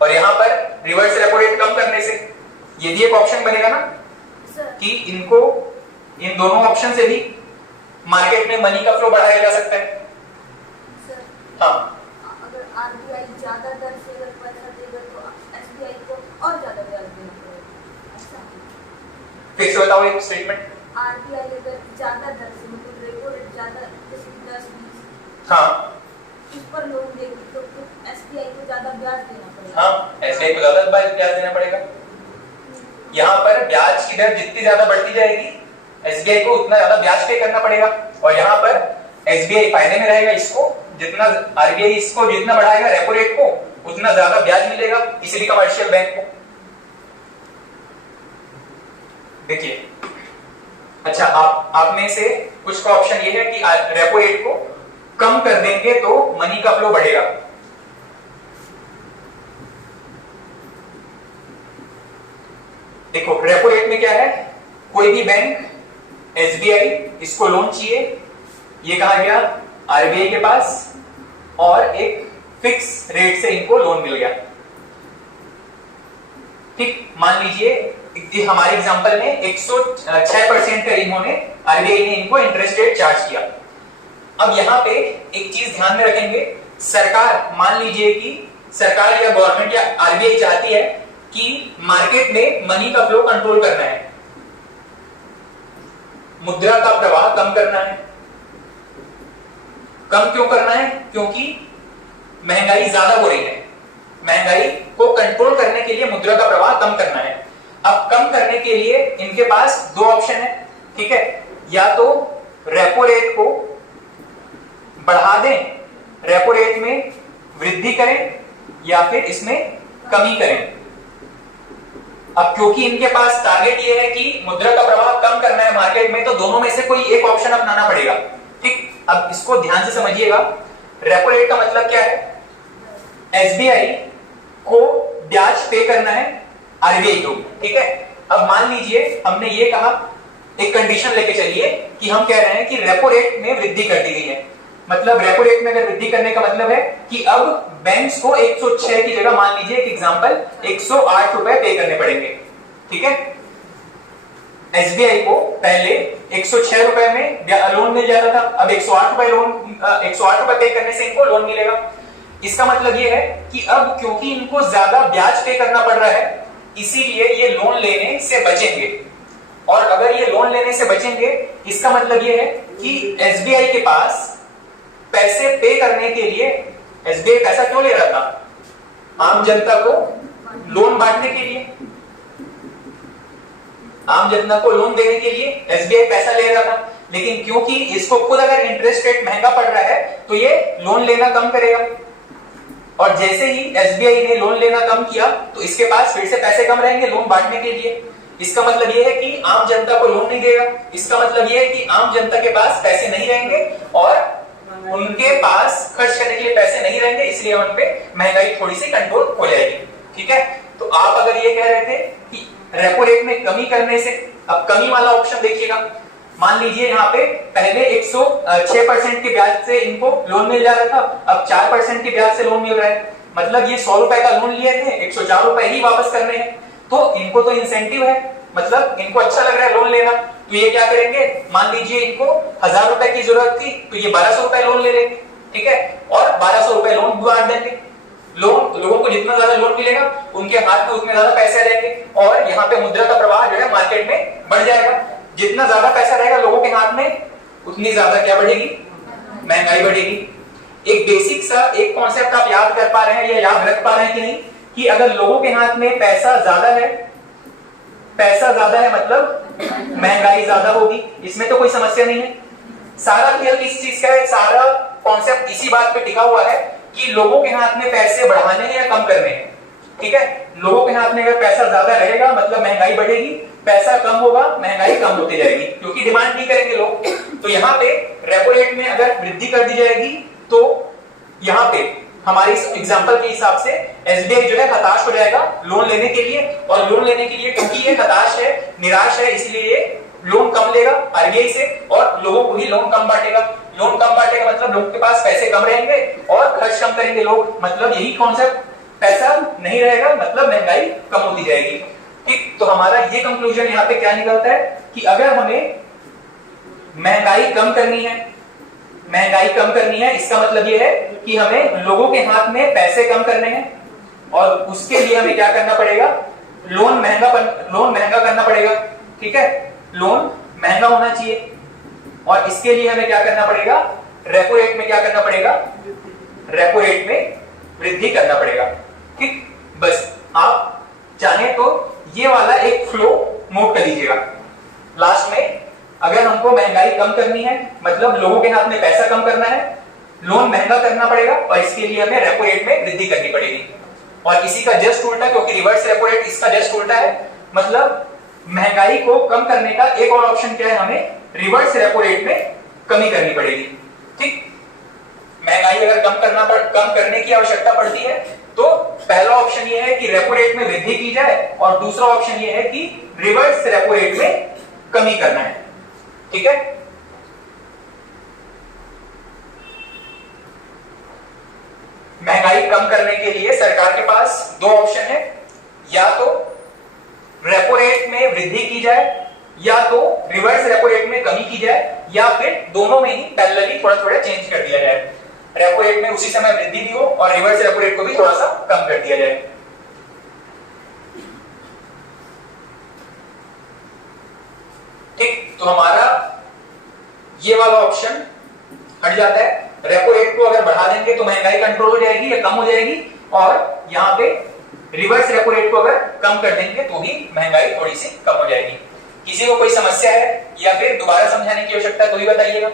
और यहां पर रिवर्स रेपो रेट कम करने से, ये भी एक ऑप्शन बनेगा ना कि इनको, इन दोनों ऑप्शन से भी मार्केट में मनी का फ्लो बढ़ाया जा सकता है। हाँ, अगर आरबीआई ज्यादा दर से अगर पैसा देगा तो एसबीआई को और ज्यादा ब्याज देना पड़ेगा, ऐसा? फिर से बताओ एक स्टेटमेंट। आरबीआई अगर ज्यादा दर से, मतलब रेपो रेट ज्यादा, जैसे 10-20, हाँ, इस पर लोन देगी तो एसबीआई को ज्यादा ब्याज देना पड़ेगा। हाँ, एसबीआई को ज्यादा ब्याज देना पड़ेगा। यहाँ पर ब्याज की दर जितनी ज्यादा बढ़ती जाएगी एसबीआई को उतना ज्यादा ब्याज पे करना पड़ेगा, और यहाँ पर एसबीआई फायदे में रहेगा। इसको जितना आरबीआई इसको जितना बढ़ाएगा रेपो रेट को, उतना ज्यादा ब्याज मिलेगा, इसलिए कमर्शियल बैंक को। देखिए, अच्छा, आप में से कुछ का ऑप्शन ये है कि रेपो रेट को कम कर देंगे तो मनी का फ्लो बढ़ेगा। देखो, रेपो रेट में क्या है, कोई भी बैंक, एसबीआई, इसको लोन चाहिए, ये कहा गया आरबीआई के पास, और एक फिक्स रेट से इनको लोन मिल गया, ठीक। मान लीजिए हमारे एग्जांपल में 106% का इन्होंने, आरबीआई ने इनको इंटरेस्ट रेट चार्ज किया। अब यहां पे एक चीज ध्यान में रखेंगे, सरकार, मान लीजिए कि सरकार या गवर्नमेंट या आरबीआई चाहती है कि मार्केट में मनी का फ्लो कंट्रोल करना है, मुद्रा का प्रवाह कम करना है। कम क्यों करना है? क्योंकि महंगाई ज्यादा हो रही है, महंगाई को कंट्रोल करने के लिए मुद्रा का प्रवाह कम करना है। अब कम करने के लिए इनके पास दो ऑप्शन है, ठीक है। या तो रेपो रेट को बढ़ा दें, रेपो रेट में वृद्धि करें, या फिर इसमें कमी करें। अब क्योंकि इनके पास टारगेट ये है कि मुद्रा का प्रवाह कम करना है मार्केट में, तो दोनों में से कोई एक ऑप्शन अपनाना पड़ेगा, ठीक। अब इसको ध्यान से समझिएगा, रेपो रेट का मतलब क्या है? एसबीआई को ब्याज पे करना है आरबीआई को, ठीक है। अब मान लीजिए हमने ये कहा, एक कंडीशन लेके चलिए कि हम कह रहे हैं कि रेपो रेट में वृद्धि कर दी गई है, मतलब रेपो रेट में अगर वृद्धि करने का मतलब है कि अब बैंक्स को 106 की जगह, मान लीजिए एक एग्जांपल, 108 रुपए पे करने पड़ेंगे, ठीक है। एसबीआई को पहले 106 रुपए में लोन मिल जाता था, अब 108 रुपए लोन, 108 रुपए पे करने से इनको लोन मिलेगा। इसका मतलब ये है कि अब क्योंकि इनको ज्यादा ब्याज पे करना पड़ रहा है, इसीलिए ये लोन लेने से बचेंगे। और अगर ये लोन लेने से बचेंगे, इसका मतलब ये है कि एसबीआई के पास पैसे पे करने के लिए, एसबीआई पैसा क्यों ले रहा था? आम जनता को लोन बांटने के लिए, आम जनता को लोन देने के लिए एसबीआई पैसा ले रहा था। लेकिन क्योंकि इसको खुद अगर इंटरेस्ट रेट महंगा पड़ रहा है तो ये लोन लेना कम करेगा, और जैसे ही एसबीआई ने लोन लेना कम किया तो इसके पास फिर से पैसे कम रहेंगे लोन बांटने के लिए। इसका मतलब यह है कि आम जनता को लोन नहीं देगा, इसका मतलब यह है कि आम जनता के पास पैसे नहीं रहेंगे और उनके पास खर्च करने के लिए पैसे नहीं रहेंगे, इसलिए उन पे महंगाई थोड़ी सी कंट्रोल हो जाएगी, ठीक है। तो आप अगर ये कह रहे थे कि रेपो रेट में कमी करने से, अब कमी वाला ऑप्शन देखिएगा, मान लीजिए यहाँ पे पहले 106% के ब्याज से इनको लोन मिल जा रहा था, अब 4% के ब्याज से लोन मिल रहा है, मतलब ये 100 रुपए का लोन लिए थे, 104 रुपए ही वापस करने हैं, तो इनको तो इंसेंटिव है, मतलब इनको अच्छा लग रहा है लोन लेना, तो ये क्या करेंगे, मान लीजिए इनको 1000 रुपए की जरूरत थी तो ये 1200 रुपए लोन ले लेंगे, ठीक है, और 1200 रुपए लोन बांट देंगे, लोगों को जितना ज्यादा लोन मिलेगा उनके हाथ में उतने ज्यादा पैसे रहेंगे और यहाँ पे मुद्रा का प्रवाह जो है मार्केट में बढ़ जाएगा। जितना ज्यादा पैसा रहेगा लोगों के हाथ में उतनी ज्यादा क्या बढ़ेगी, महंगाई बढ़ेगी। एक बेसिक सा एक कॉन्सेप्ट आप याद कर पा रहे हैं या याद रख पा रहे हैं कि नहीं, कि अगर लोगों के हाथ में पैसा ज्यादा है मतलब महंगाई ज्यादा होगी, इसमें तो कोई समस्या नहीं है। सारा खेल किस चीज का है, सारा कॉन्सेप्ट इसी बात पे टिका हुआ है कि लोगों के हाथ में पैसे बढ़ाने हैं या कम करने हैं। ठीक है, लोगों के हाथ में अगर पैसा ज्यादा रहेगा मतलब महंगाई बढ़ेगी, पैसा कम होगा महंगाई कम होती जाएगी क्योंकि डिमांड नहीं करेंगे लोग। तो यहाँ पे रेपो रेट में अगर वृद्धि कर दी जाएगी तो यहाँ पे हमारी एग्जांपल के हिसाब से एसबीआई जो है हताश हो जाएगा लोन लेने के लिए, और लोन लेने के लिए क्योंकि ये हताश है, निराश है, इसलिए ये लोन कम लेगा आरबीआई से और लोगों को ही लोन कम बांटेगा। लोन कम बांटेगा मतलब लोगों के पास पैसे कम रहेंगे और खर्च कम करेंगे लोग, मतलब यही कॉन्सेप्ट, पैसा नहीं रहेगा मतलब महंगाई कम होती जाएगी। ठीक, तो हमारा ये कंक्लूजन यहाँ पे क्या निकलता है कि अगर हमें महंगाई कम करनी है, इसका मतलब ये है कि हमें लोगों के हाथ में पैसे कम करने हैं और उसके लिए हमें क्या करना पड़ेगा, लोन महंगा करना पड़ेगा। ठीक है, लोन महंगा होना चाहिए और इसके लिए हमें क्या करना पड़ेगा, रेपो रेट में क्या करना पड़ेगा, रेपो रेट में वृद्धि करना पड़ेगा। ठीक, बस आप चाहे तो ये वाला एक फ्लो नोट कर लीजिएगा। लास्ट में अगर हमको महंगाई कम करनी है मतलब लोगों के हाथ में पैसा कम करना है, लोन महंगा करना पड़ेगा और इसके लिए हमें रेपो रेट में वृद्धि करनी पड़ेगी। और इसी का जस्ट उल्टा, क्योंकि रिवर्स रेपो रेट इसका जस्ट उल्टा है, मतलब महंगाई को कम करने का एक और ऑप्शन क्या है, हमें रिवर्स रेपो रेट में कमी करनी पड़ेगी। ठीक, महंगाई अगर कम करने की आवश्यकता पड़ती है तो पहला ऑप्शन ये है कि रेपो रेट में वृद्धि की जाए और दूसरा ऑप्शन ये है कि रिवर्स रेपो रेट में कमी करना है। ठीक है, महंगाई कम करने के लिए सरकार के पास दो ऑप्शन है, या तो रेपो रेट में वृद्धि की जाए या तो रिवर्स रेपो रेट में कमी की जाए, या फिर दोनों में ही पैरेलली थोड़ा थोड़ा चेंज कर दिया जाए। रेपो रेट में उसी समय वृद्धि भी हो और रिवर्स रेपो रेट को भी थोड़ा सा कम कर दिया जाए। ठीक, तो हमारा ये वाला ऑप्शन हट जाता है। रेपो रेट को अगर बढ़ा देंगे तो महंगाई कंट्रोल हो जाएगी या कम हो जाएगी, और यहाँ पे रिवर्स रेपो रेट को अगर कम कर देंगे तो भी महंगाई थोड़ी सी कम हो जाएगी। किसी को कोई समस्या है या फिर दोबारा समझाने की आवश्यकता है तो भी बताइएगा।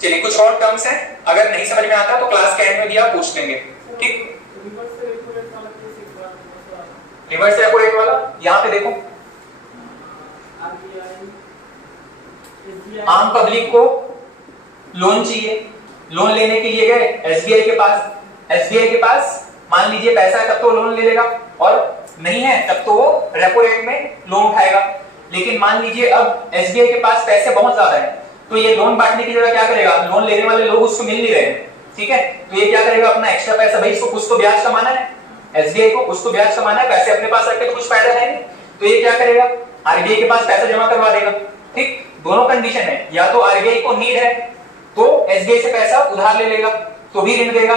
चलिए, कुछ और टर्म्स हैं, अगर नहीं समझ में आता तो क्लास के एंड में भी आप पूछ लेंगे। ठीक, रिवर्स रेपो रेट वाला यहाँ पे देखो, आम पब्लिक को लोन चाहिए, लोन लेने के लिए गए एसबीआई के पास मान लीजिए पैसा है तब तो लोन ले लेगा, और नहीं है तब तो वो रेपो रेट में लोन उठाएगा। लेकिन मान लीजिए अब एसबीआई के पास पैसे बहुत ज्यादा है तो ये लोन बांटने की जगह क्या करेगा, लोन लेने वाले लोग उसको मिल नहीं रहे हैं। ठीक है, तो ये क्या करेगा, अपना एक्स्ट्रा पैसा, भाई इसको कुछ तो ब्याज कमाना है, एसबीआई को कुछ तो ब्याज कमाना है, पैसे अपने पास रख के तो कुछ फायदा है नहीं, तो ये क्या करेगा, आरबीआई के पास पैसा जमा करवा देगा। ठीक, दोनों कंडीशन है, या तो आरबीआई को नीड है तो एसबीआई से पैसा उधार ले लेगा तो भी ऋण देगा।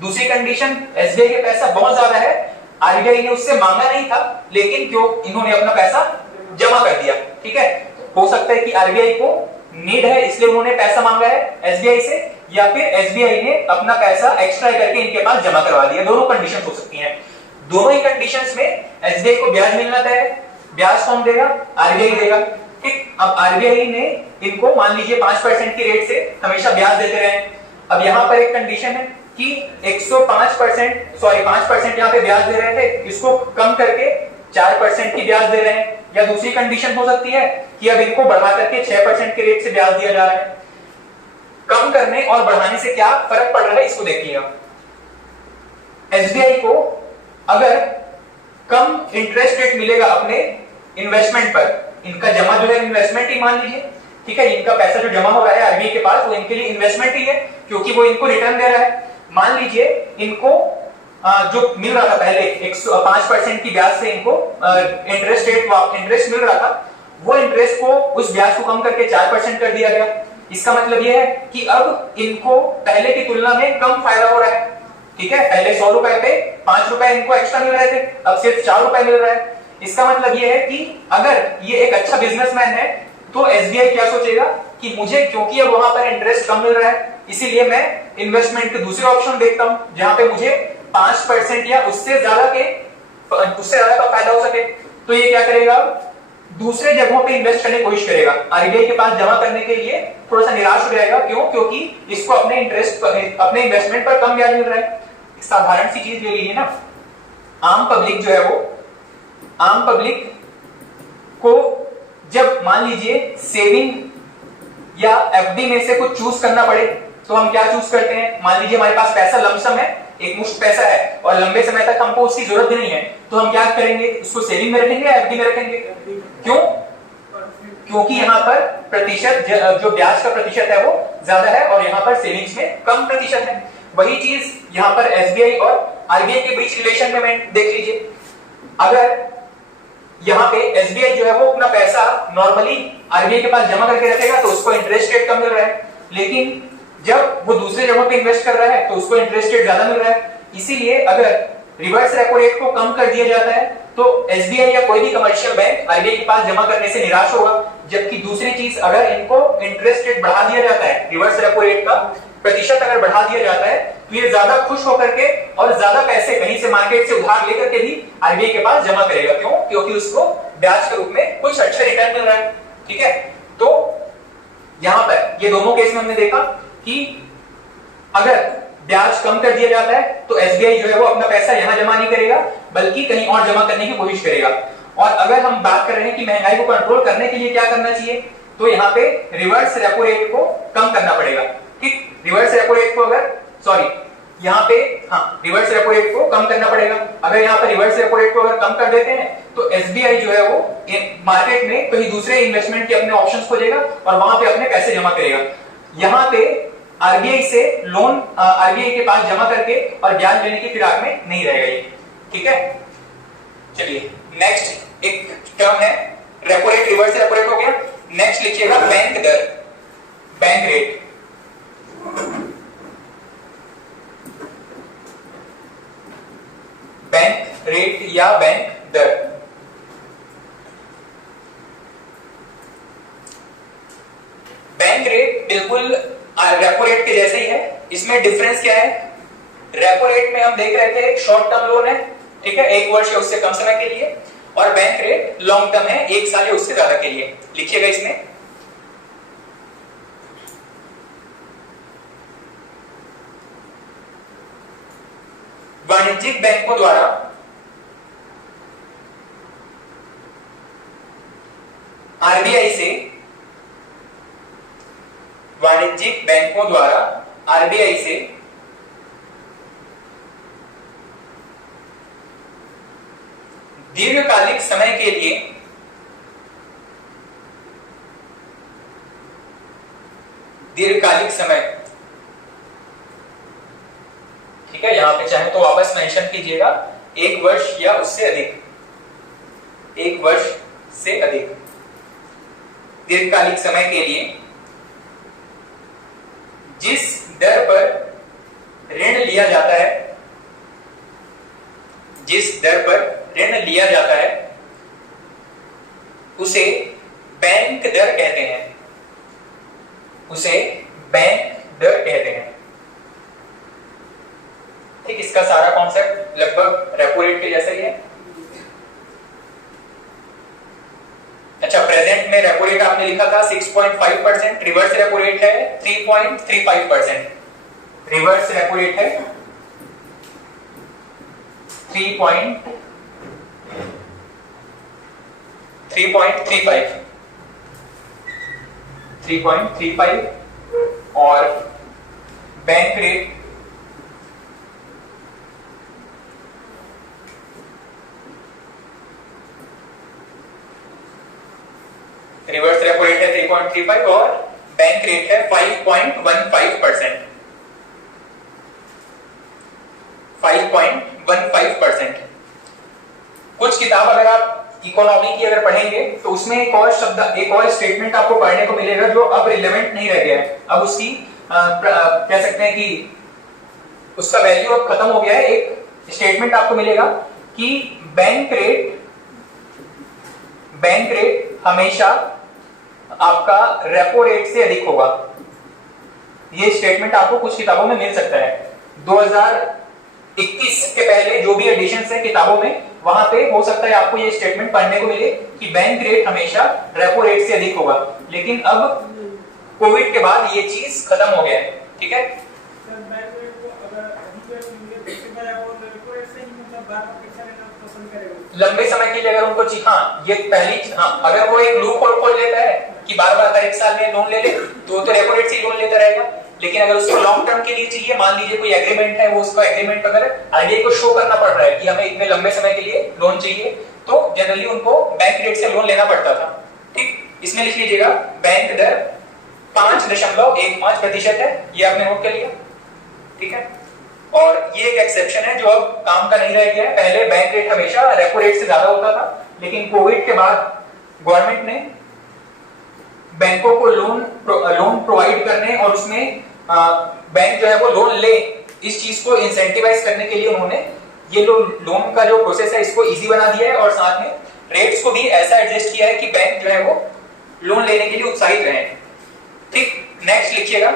दूसरी कंडीशन, एसबीआई के पैसा बहुत ज्यादा है, आरबीआई ने उससे मांगा नहीं था लेकिन क्यों इन्होंने अपना पैसा जमा कर दिया। ठीक है, हो सकता है कि आरबीआई को नीड है इसलिए उन्होंने पैसा मांगा है एसबीआई से, या फिर एसबीआई ने अपना पैसा एक्स्ट्रा करके इनके पास जमा करवा दिया। दोनों कंडीशन हो सकती हैं। दोनों ही कंडीशंस में एसबीआई को ब्याज मिलना तय है। ब्याज कौन देगा, आरबीआई देगा। ठीक, अब आरबीआई ने इनको मान लीजिए 5% की रेट से हमेशा ब्याज देते रहे। अब यहाँ पर एक कंडीशन है कि 5% यहाँ पे ब्याज दे रहे थे, इसको कम करके 4% की ब्याज दे रहे हैं। या दूसरी कंडीशन हो सकती है कि अब इनको बढ़ा करके 6% के रेट से ब्याज दिया जा रहा है। कम करने और बढ़ाने से क्या फर्क पड़ रहा है इसको देखिएगा। एसबीआई को अगर कम इंटरेस्ट रेट मिलेगा अपने इन्वेस्टमेंट पर, इनका जमा जो है इन्वेस्टमेंट ही मान लीजिए, ठीक है, इनका पैसा जो जमा हो रहा है आरबीआई के पास वो इनके लिए इन्वेस्टमेंट ही है क्योंकि वो इनको रिटर्न दे रहा है। मान लीजिए इनको जो मिल रहा था पहले 5% की ब्याज से इनको इंटरेस्ट मिल रहा था, वो इंटरेस्ट को उस ब्याज को कम करके 4% कर दिया गया। इसका मतलब ये है कि अब इनको पहले की तुलना में कम फायदा हो रहा है। ठीक है, पहले 100 रुपए पे 5 रुपए इनको एक्स्ट्रा मिल रहे थे, अब सिर्फ 4 रुपए मिल रहा है। इसका मतलब ये है कि अगर ये एक अच्छा बिजनेसमैन है तो एसबीआई क्या सोचेगा कि मुझे, क्योंकि अब वहां पर इंटरेस्ट कम मिल रहा है, इसीलिए मैं इन्वेस्टमेंट के दूसरे ऑप्शन देखता हूं जहां पे मुझे 5% या उससे ज्यादा का फायदा हो सके। तो ये क्या करेगा, दूसरे जगहों पे इन्वेस्ट करने की कोशिश करेगा। आरबीआई के पास जमा करने के लिए थोड़ा सा निराश हो जाएगा। क्यों? क्योंकि इसको अपने इन्वेस्टमेंट पर कम ब्याज मिल रहा है। साधारण सी चीज ले लीजिए ना, आम पब्लिक जो है वो, आम पब्लिक को जब मान लीजिए सेविंग या एफडी में से कुछ चूज करना पड़े तो हम क्या चूज करते हैं? मान लीजिए हमारे पास पैसा लमसम है, एक मुश्त पैसा है और लंबे समय तक हमको उसकी जरूरत भी नहीं है, तो हम क्या करेंगे? उसको सेविंग में रखेंगे या एफडी में रखेंगे? क्यों? क्योंकि यहाँ पर प्रतिशत, जो ब्याज का प्रतिशत है वो ज्यादा है और यहाँ पर सेविंग्स में कम प्रतिशत है। वही चीज यहाँ पर एसबीआई और आरबीआई के बीच रिलेशन में देख लीजिए। अगर यहाँ पे एसबीआई जो है वो अपना पैसा नॉर्मली आरबीआई के पास जमा करके रखेगा तो उसको इंटरेस्ट रेट कम मिल रहा है, लेकिन जब वो दूसरे जगहों पे इन्वेस्ट कर रहा है तो उसको इंटरेस्ट रेट ज्यादा मिल रहा है। इसीलिए अगर रिवर्स रेपो रेट को कम कर दिया जाता है तो एसबीआई या कोई भी कमर्शियल बैंक आरबीआई के पास जमा करने से निराश होगा। जबकि दूसरी चीज, अगर इनको इंटरेस्ट रेट बढ़ा दिया जाता है, रिवर्स रेपो रेट का प्रतिशत अगर बढ़ा दिया जाता है तो ये ज्यादा खुश होकर के और ज्यादा पैसे कहीं से मार्केट से उधार लेकर के भी आरबीआई के पास जमा करेगा। क्यों? क्योंकि उसको ब्याज के रूप में कुछ अच्छा रिटर्न मिल रहा है। ठीक है, तो यहां पर ये दोनों केस में हमने देखा कि अगर ब्याज कम कर दिया जाता है तो एसबीआई जो है वो अपना पैसा यहां जमा नहीं करेगा बल्कि कहीं और जमा करने की कोशिश करेगा। और अगर हम बात कर रहे हैं कि महंगाई को कंट्रोल करने के लिए क्या करना चाहिए, तो यहाँ पे रिवर्स रेपो रेट को कम करना पड़ेगा। ठीक, रिवर्स रेपो रेट को यहाँ पे रिवर्स रेपो रेट को कम करना पड़ेगा। अगर यहाँ पे रिवर्स रेपो रेट को अगर कम कर देते हैं तो एसबीआई जो है वो मार्केट में कहीं दूसरे इन्वेस्टमेंट के अपने ऑप्शंस खोजेगा और वहां पे अपने पैसे जमा करेगा। यहाँ पे आरबीआई से लोन आरबीआई के पास जमा करके और ब्याज लेने की फिराक में नहीं रहेगा ये। ठीक है, चलिए नेक्स्ट एक टर्म है repo rate, reverse repo rate हो गया। नेक्स्ट लिखिएगा बैंक दर, बैंक रेट। बैंक रेट या बैंक दर। बैंक रेट बिल्कुल रेपो रेट के जैसे ही है। इसमें डिफरेंस क्या है? रेपो रेट में हम देख रहे थे एक शॉर्ट टर्म लोन है, ठीक है, 1 वर्ष या उससे कम समय के लिए, और बैंक रेट लॉन्ग टर्म है, 1 साल या उससे ज्यादा के लिए। लिखिएगा इसमें वाणिज्यिक बैंकों द्वारा आरबीआई से, वाणिज्यिक बैंकों द्वारा आरबीआई से दीर्घकालिक समय के लिए दीर्घकालिक समय, ठीक है, यहां पे चाहे तो वापस मेंशन कीजिएगा 1 वर्ष या उससे अधिक, 1 वर्ष से अधिक दीर्घकालिक समय के लिए जिस दर पर ऋण लिया जाता है, जिस दर पर ऋण लिया जाता है उसे बैंक दर कहते हैं, उसे बैंक दर कहते हैं। ठीक, इसका सारा कॉन्सेप्ट लगभग रेपो रेट के जैसा ही है। अच्छा, प्रेजेंट में रेपो रेट आपने लिखा था 6.5%, रिवर्स रेपो रेट है 3.35%, रिवर्स रेपो रेट है 3.35 और bank rate reverse repo rate है 3.35 और बैंक रेट है 5.15%, 5.15%। कुछ किताब अगर आप इकोनॉमी की अगर पढ़ेंगे तो उसमें एक और शब्द, एक और स्टेटमेंट आपको पढ़ने को मिलेगा जो अब रिलेवेंट नहीं रह गया है। अब उसकी कह सकते हैं कि उसका वैल्यू अब खत्म हो गया है। एक स्टेटमेंट आपको मिलेगा कि बैंक रेट हमेशा आपका रेपो रेट से अधिक होगा। ये स्टेटमेंट आपको कुछ किताबों में मिल सकता है। 2021 के पहले जो भी एडिशंस है किताबों में, वहां पे हो सकता है आपको ये स्टेटमेंट पढ़ने को मिले कि बैंक रेट हमेशा रेपो रेट से अधिक होगा। लेकिन अब कोविड के बाद ये चीज खत्म हो गया है। ठीक है, सर बैंक रेट को अगर अधिक रेट मिलेंगे तो इसके बाद आप रेपो रेट से ही मतलब बार अपेक्षा लेना पसंद करेंगे लंबे समय के लिए अगर उनको हाँ ये पहली अगर वो एक लूप होल खोल लेता है कि बार बार हर एक साल में लोन ले ले तो रेपो रेट से लोन लेता रहेगा। लेकिन अगर उसको लॉन्ग टर्म के लिए चाहिए, मान लीजिए कोई एग्रीमेंट है, वो उसका एग्रीमेंट अगर आरबीआई को शो करना पड़ रहा है कि हमें इतने लंबे समय के लिए लोन चाहिए, तो जनरली उनको बैंक रेट से लोन लेना पड़ता था। ठीक, इसमें लिख लीजिएगा बैंक दर 5.15% है, ये आपने नोट कर लिया। ठीक है, और ये एक एक्सेप्शन है जो अब काम का नहीं रह गया है। पहले बैंक रेट हमेशा रेपो रेट से ज्यादा होता था, लेकिन कोविड के बाद गवर्नमेंट ने बैंकों को लोन प्रोवाइड करने और उसमें बैंक जो है वो लोन ले, इस चीज को इंसेंटिवाइज करने के लिए उन्होंने ये लोन का जो प्रोसेस है इसको इजी बना दिया है और साथ में रेट्स को भी ऐसा एडजस्ट किया है कि बैंक जो है वो लोन लेने के लिए उत्साहित रहे। ठीक, नेक्स्ट लिखिएगा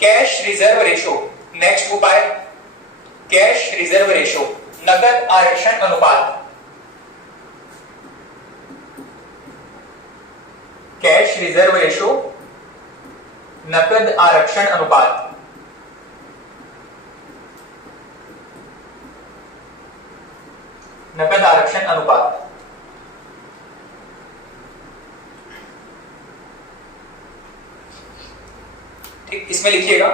कैश रिजर्व रेशो। नेक्स्ट उपाय कैश रिजर्व रेशो, नकद आरक्षण अनुपात। कैश रिजर्व रेशो, नकद आरक्षण अनुपात। नकद आरक्षण अनुपात। ठीक, इसमें लिखिएगा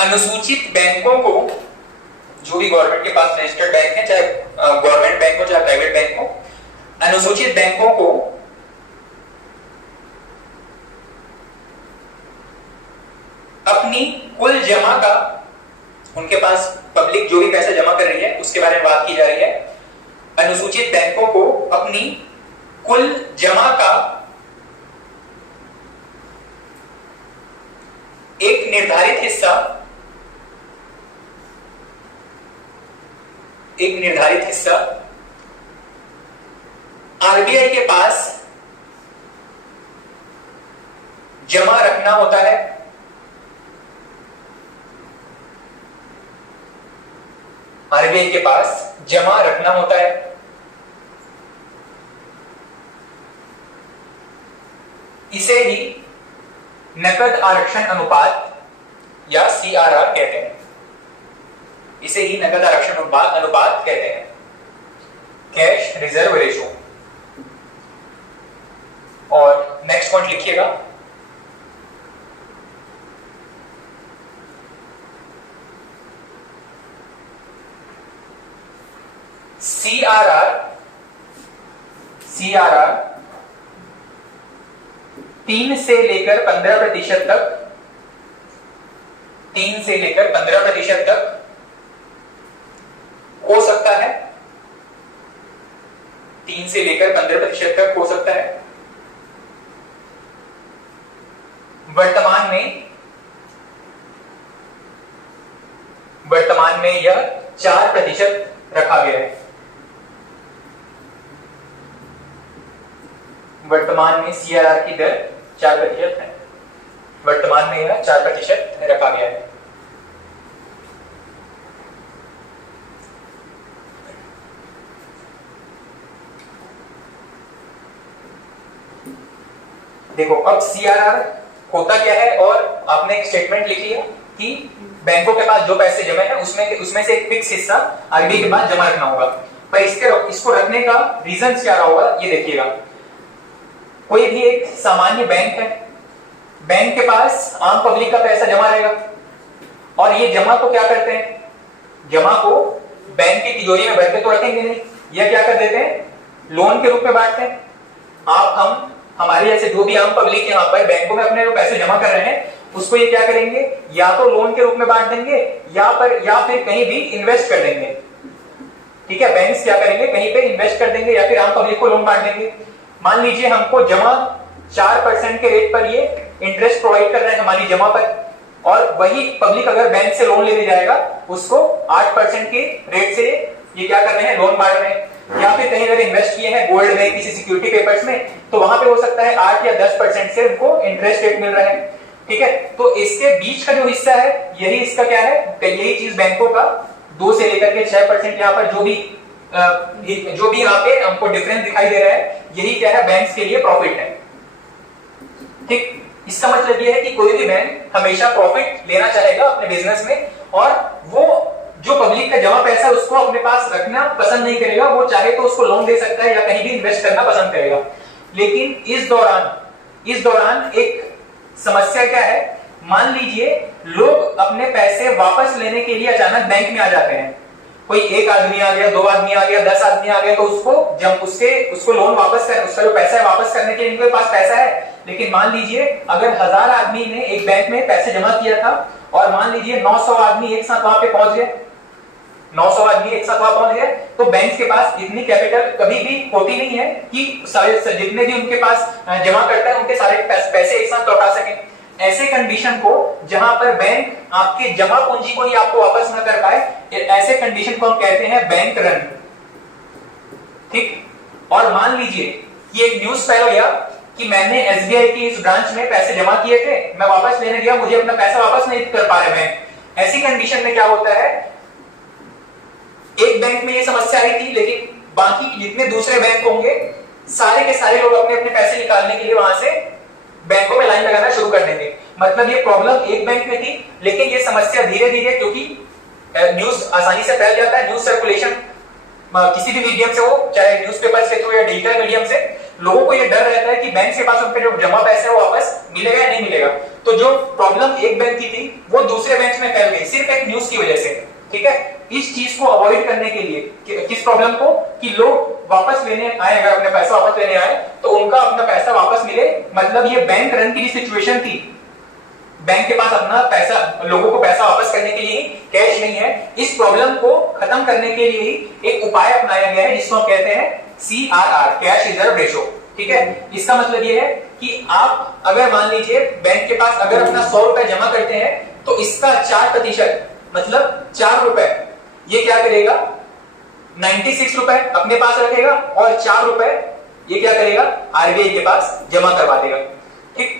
अनुसूचित बैंकों को, जो भी गवर्नमेंट के पास रजिस्टर्ड बैंक है, चाहे गवर्नमेंट बैंक हो चाहे प्राइवेट बैंक हो, अनुसूचित बैंकों को अपनी कुल जमा का, उनके पास पब्लिक जो भी पैसा जमा कर रही है उसके बारे में बात की जा रही है, अनुसूचित बैंकों को अपनी कुल जमा का एक निर्धारित हिस्सा आरबीआई के पास जमा रखना होता है। आरबीआई के पास जमा रखना होता है। इसे ही नकद आरक्षण अनुपात या सीआरआर कहते हैं। इसे ही नकद आरक्षण अनुपात कहते हैं, कैश रिजर्व रेशो। और नेक्स्ट पॉइंट लिखिएगा सीआरआर 3 से लेकर 15% तक, 3 से लेकर 15% तक हो सकता है। 3 से लेकर 15% तक हो सकता है। वर्तमान में यह 4% रखा गया है। वर्तमान में सीआरआर की दर 4% है। वर्तमान में यह 4% रखा गया है। देखो अब सीआरआर होता क्या है, और आपने एक स्टेटमेंट लिख लिया कि बैंकों के पास जो पैसे जमा है उसमें से एक फिक्स हिस्सा आरबीआई के पास जमा रखना होगा। पर इसको रखने का रीजन क्या रहा होगा ये देखिएगा। कोई भी एक सामान्य बैंक है, बैंक के पास आम पब्लिक का पैसा जमा रहेगा और ये जमा को क्या करते हैं, जमा को बैंक की तिजोरी में भर के तो रखेंगे नहीं, यह क्या कर देते हैं, लोन के रूप में बांटते हैं। हमारे जैसे जो भी आम पब्लिक यहाँ पर बैंकों में अपने जो पैसे जमा कर रहे हैं उसको ये क्या करेंगे, या तो लोन के रूप में बांट देंगे या फिर कहीं भी इन्वेस्ट कर देंगे। ठीक है, बैंक्स क्या करेंगे, कहीं पे इन्वेस्ट कर देंगे या फिर आम पब्लिक को लोन बांट देंगे। मान लीजिए हमको जमा 4% के रेट पर ये इंटरेस्ट प्रोवाइड कर रहे हैं हमारी जमा पर, और वही पब्लिक अगर बैंक से लोन लेने जाएगा उसको 8% के रेट से ये क्या कर रहे हैं, लोन बांट रहे हैं। या फिर कहीं अगर इन्वेस्ट किए हैं गोल्ड में, किसी सिक्योरिटी पेपर्स में, तो वहां पे हो सकता है 8 या 10% से उनको इंटरेस्ट रेट मिल रहा है। ठीक है, तो इसके बीच का जो हिस्सा है यही इसका क्या है, यही चीज बैंकों का 2 से लेकर के 6% यहाँ पर जो भी यहाँ पे हमको डिफरेंस दिखाई दे रहा है, यही क्या है, बैंक्स के लिए प्रॉफिट है। ठीक, इसका मतलब ये है कि कोई भी बैंक हमेशा प्रॉफिट लेना चाहेगा अपने बिजनेस में, और वो जो पब्लिक का जमा पैसा उसको अपने पास रखना पसंद नहीं करेगा। वो चाहे तो उसको लोन दे सकता है या कहीं भी इन्वेस्ट करना पसंद करेगा। लेकिन इस दौरान एक समस्या क्या है, मान लीजिए लोग अपने पैसे वापस लेने के लिए अचानक बैंक में आ जाते हैं। कोई एक आदमी आ गया, 2 आदमी आ गया, 10 आदमी आ गया, तो उसको लोन वापस कर, उसका जो पैसा है वापस करने के लिए इनके पास पैसा है। लेकिन मान लीजिए अगर 1000 आदमी ने एक बैंक में पैसे जमा किया था और मान लीजिए 900 आदमी एक साथ वहां पे पहुंच गए, 900 आदमी एक साथ वहां पहुंच गए, तो बैंक के पास इतनी कैपिटल कभी भी होती नहीं है कि जितने भी उनके पास जमा करता है उनके सारे पैसे एक साथ लौटा सके। ऐसे कंडीशन को, जहां पर बैंक आपके जमा पूंजी को ही आपको वापस न कर पाए, ऐसे कंडीशन को हम कहते हैं बैंक रन। ठीक, और मान लीजिए कि एक न्यूज फैल गया कि मैंने एसबीआई की इस ब्रांच में पैसे जमा किए थे, मैं वापस लेने गया, मुझे अपना पैसा वापस नहीं कर पा रहे बैंक। ऐसी कंडीशन में क्या होता है, एक बैंक में ये समस्या आई थी, लेकिन बाकी जितने दूसरे बैंक होंगे सारे के सारे लोग अपने अपने पैसे निकालने के लिए वहां से बैंकों में लाइन लगाना शुरू कर देंगे। मतलब ये प्रॉब्लम एक बैंक में थी, लेकिन ये समस्या धीरे धीरे, क्योंकि न्यूज आसानी से फैल जाता है, न्यूज सर्कुलेशन किसी भी मीडियम से हो, चाहे न्यूज़पेपर्स के थ्रू या डिजिटल मीडियम से, लोगों को ये डर रहता है कि बैंक के पास उनके जो जमा पैसे है वो वापस मिलेगा या नहीं मिलेगा। तो जो प्रॉब्लम एक बैंक की थी वो दूसरे बैंक में फैल गई, सिर्फ एक न्यूज की वजह से। ठीक है, इस चीज को अवॉइड करने के लिए, किस प्रॉब्लम को, कि लोग वापस लेने आए, अगर अपने पैसा वापस लेने आए तो उनका अपना पैसा वापस मिले। मतलब ये बैंक रन की सिचुएशन थी, बैंक के पास अपना पैसा, लोगों को पैसा वापस करने के लिए कैश नहीं है। इस प्रॉब्लम को खत्म करने के लिए ही एक उपाय अपनाया गया है जिसको हम कहते हैं CRR, कैश रिजर्व रेशो। ठीक है, इसका मतलब ये है कि आप अगर मान लीजिए बैंक के पास अगर अपना 100 रुपए जमा करते हैं तो इसका 4% मतलब 4 रुपए ये क्या करेगा, 96 रुपए अपने पास रखेगा और 4 रुपए ये क्या करेगा, आरबीआई के पास जमा करवा देगा। ठीक,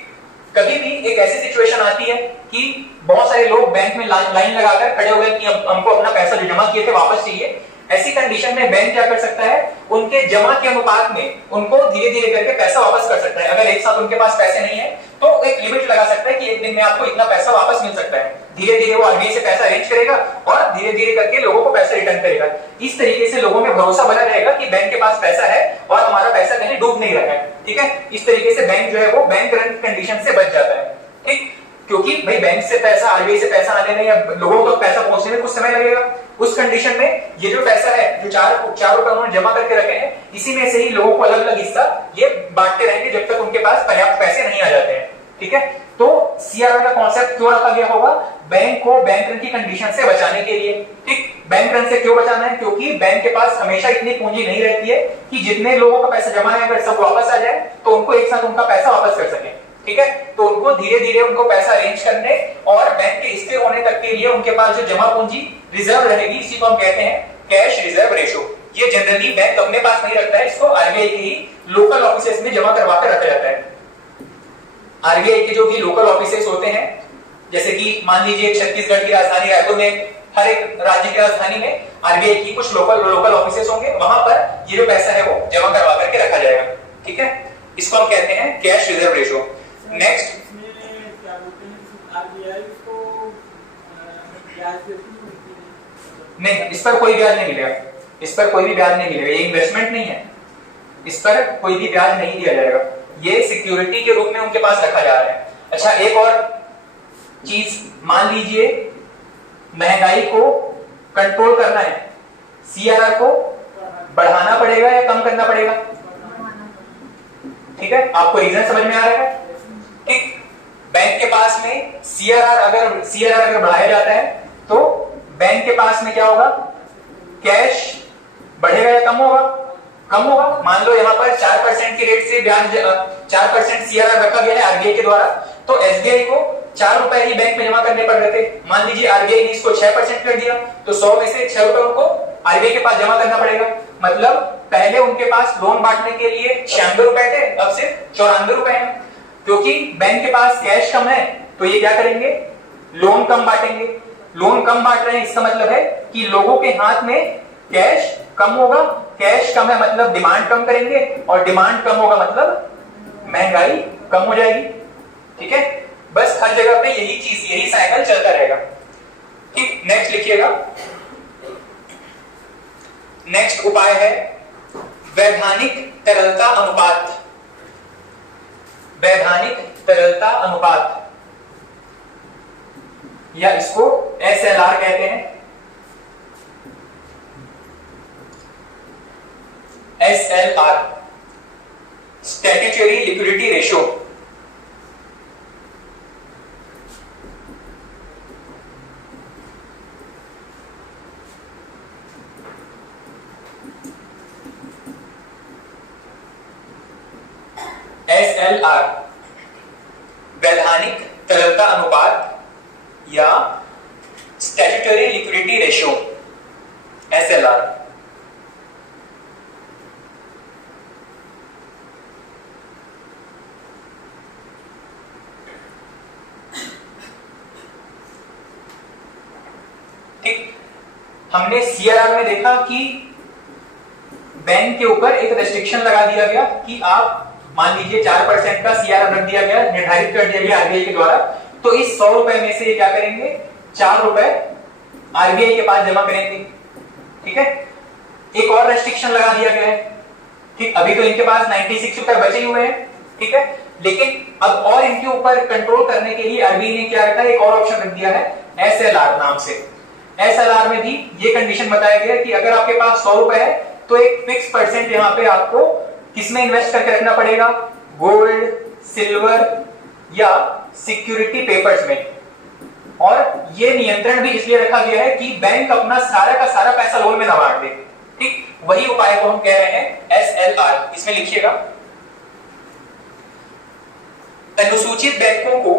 कभी भी एक ऐसी सिचुएशन आती है कि बहुत सारे लोग बैंक में लाइन लगाकर खड़े हो गए कि हमको अपना पैसा जो जमा किए थे वापस चाहिए। ऐसी कंडीशन में बैंक क्या कर सकता है, उनके जमा के अनुपात में उनको धीरे धीरे करके पैसा वापस कर सकता है। अगर एक साथ उनके पास पैसे नहीं है तो एक लिमिट लगा सकता है कि एक दिन में आपको इतना पैसा वापस मिल सकता है। धीरे धीरे वो आरबीआई से पैसा अरेंज करेगा और धीरे धीरे करके लोगों को पैसा रिटर्न करेगा। इस तरीके से लोगों में भरोसा बना रहेगा कि बैंक के पास पैसा है और हमारा पैसा कहीं डूब नहीं रहा है। ठीक है, इस तरीके से बैंक जो है वो बैंक रन कंडीशन से बच जाता है। ठीक, क्योंकि भाई बैंक से पैसा, आरबीआई से पैसा आने में या लोगों तक पैसा पहुंचने में कुछ समय लगेगा। उस कंडीशन में ये जो पैसा है, जो 4 रुपए उन्होंने जमा करके रखे हैं, इसी में से ही लोगों को अलग अलग हिस्सा ये बांटते रहेंगे जब तक उनके पास पर्याप्त पैसे नहीं आ जाते हैं। ठीक है, तो सीआरआर का कॉन्सेप्ट क्यों रखा गया होगा, बैंक को बैंक रन की कंडीशन से बचाने के लिए। ठीक, बैंक रन से क्यों बचाना है, क्योंकि बैंक के पास हमेशा इतनी पूंजी नहीं रहती है कि जितने लोगों का पैसा जमा है अगर सब वापस आ जाए तो उनको एक साथ उनका पैसा वापस कर सके। ठीक है, तो उनको धीरे धीरे उनको पैसा अरेंज करने और बैंक के स्थिर होने तक के लिए उनके पास जो जमा पूंजी रिजर्व रहेगी, इसी को हम कहते हैं कैश रिजर्व रेशो। ये जनरली बैंक अपने पास नहीं रखता है, इसको आरबीआई के ही लोकल ऑफिसेस में जमा करवा कर रखा जाता है। आरबीआई के जो भी लोकल ऑफिसेस होते हैं, जैसे कि मान लीजिए छत्तीसगढ़ की राजधानी रायपुर में, हर एक राज्य की राजधानी में आरबीआई की कुछ लोकल ऑफिसेस होंगे, वहां पर ये जो पैसा है वो जमा करवा करके रखा जाएगा। ठीक है, इसको हम कहते हैं कैश रिजर्व रेशो। नेक्स्ट, क्या बोलते हैं, आरबीआई को ब्याज देती नहीं, इस पर कोई ब्याज नहीं मिलेगा, इस पर कोई भी ब्याज नहीं मिलेगा, ये इन्वेस्टमेंट नहीं है, इस पर कोई भी ब्याज नहीं दिया जाएगा, ये सिक्योरिटी के रूप में उनके पास रखा जा रहा है। अच्छा, एक और चीज, मान लीजिए महंगाई को कंट्रोल करना है, सीआरआर को बढ़ाना पड़ेगा या कम करना पड़ेगा? ठीक है, आपको रीजन समझ में आ रहा है? ठीक, बैंक के पास में सीआरआर अगर बढ़ाया जाता है तो बैंक के पास में क्या होगा, कैश बढ़ेगा या कम होगा? कम होगा। मान लो यहाँ पर 4% के रेट से ब्याज 4% सीआरआर रखा गया है आरबीआई के द्वारा, तो एसबीआई को 4 रुपए ही बैंक में जमा करने पड़ रहे थे। मान लीजिए आरबीआई ने इसको 6% कर दिया, तो 100 में से 6 रुपए उनको आरबीआई के पास जमा करना पड़ेगा। मतलब पहले उनके पास लोन बांटने के लिए 96 रुपए थे, अब सिर्फ 94 रुपए हैं। क्योंकि बैंक के पास कैश कम है तो ये क्या करेंगे, लोन कम बांटेंगे। लोन कम बांट रहे हैं, इसका मतलब है कि लोगों के हाथ में कैश कम होगा। कैश कम है मतलब डिमांड कम करेंगे, और डिमांड कम होगा मतलब महंगाई कम हो जाएगी। ठीक है, बस हर जगह पे यही चीज, यही साइकिल चलता रहेगा। ठीक, नेक्स्ट लिखिएगा। नेक्स्ट उपाय है वैधानिक तरलता अनुपात। वैधानिक तरलता अनुपात, या इसको एसएलआर कहते हैं। SLR, statutory liquidity ratio. SLR, वैधानिक तरलता अनुपात या स्टैट्यूटरी लिक्विडिटी रेशियो, एसएलआर। ठीक, हमने सीआरआर में देखा कि बैंक के ऊपर एक रेस्ट्रिक्शन लगा दिया गया कि आप मान लीजिए 4% का सीआरआर रख दिया गया, निर्धारित कर दिया गया आरबीआई के द्वारा, तो इस 100 रुपए में से ये क्या करेंगे, 4 रुपए आरबीआई के पास जमा करेंगे। ठीक है, एक और रेस्ट्रिक्शन लगा दिया गया है। ठीक, अभी तो इनके पास 96 रुपए बचे हुए हैं। ठीक है, लेकिन अब और इनके ऊपर कंट्रोल करने के लिए आरबीआई ने क्या रखा है, एक और ऑप्शन रख दिया है एसएलआर नाम से। एसएलआर में भी ये कंडीशन बताया गया कि अगर आपके पास 100 रुपए है तो एक फिक्स परसेंट यहाँ पे आपको किसमें इन्वेस्ट करके रखना पड़ेगा, गोल्ड, सिल्वर या सिक्योरिटी पेपर्स में। और ये नियंत्रण भी इसलिए रखा गया है कि बैंक अपना सारा का सारा पैसा लोन में ना बांट दे। ठीक, वही उपाय को हम कह रहे हैं एसएलआर। इसमें लिखिएगा, अनुसूचित बैंकों को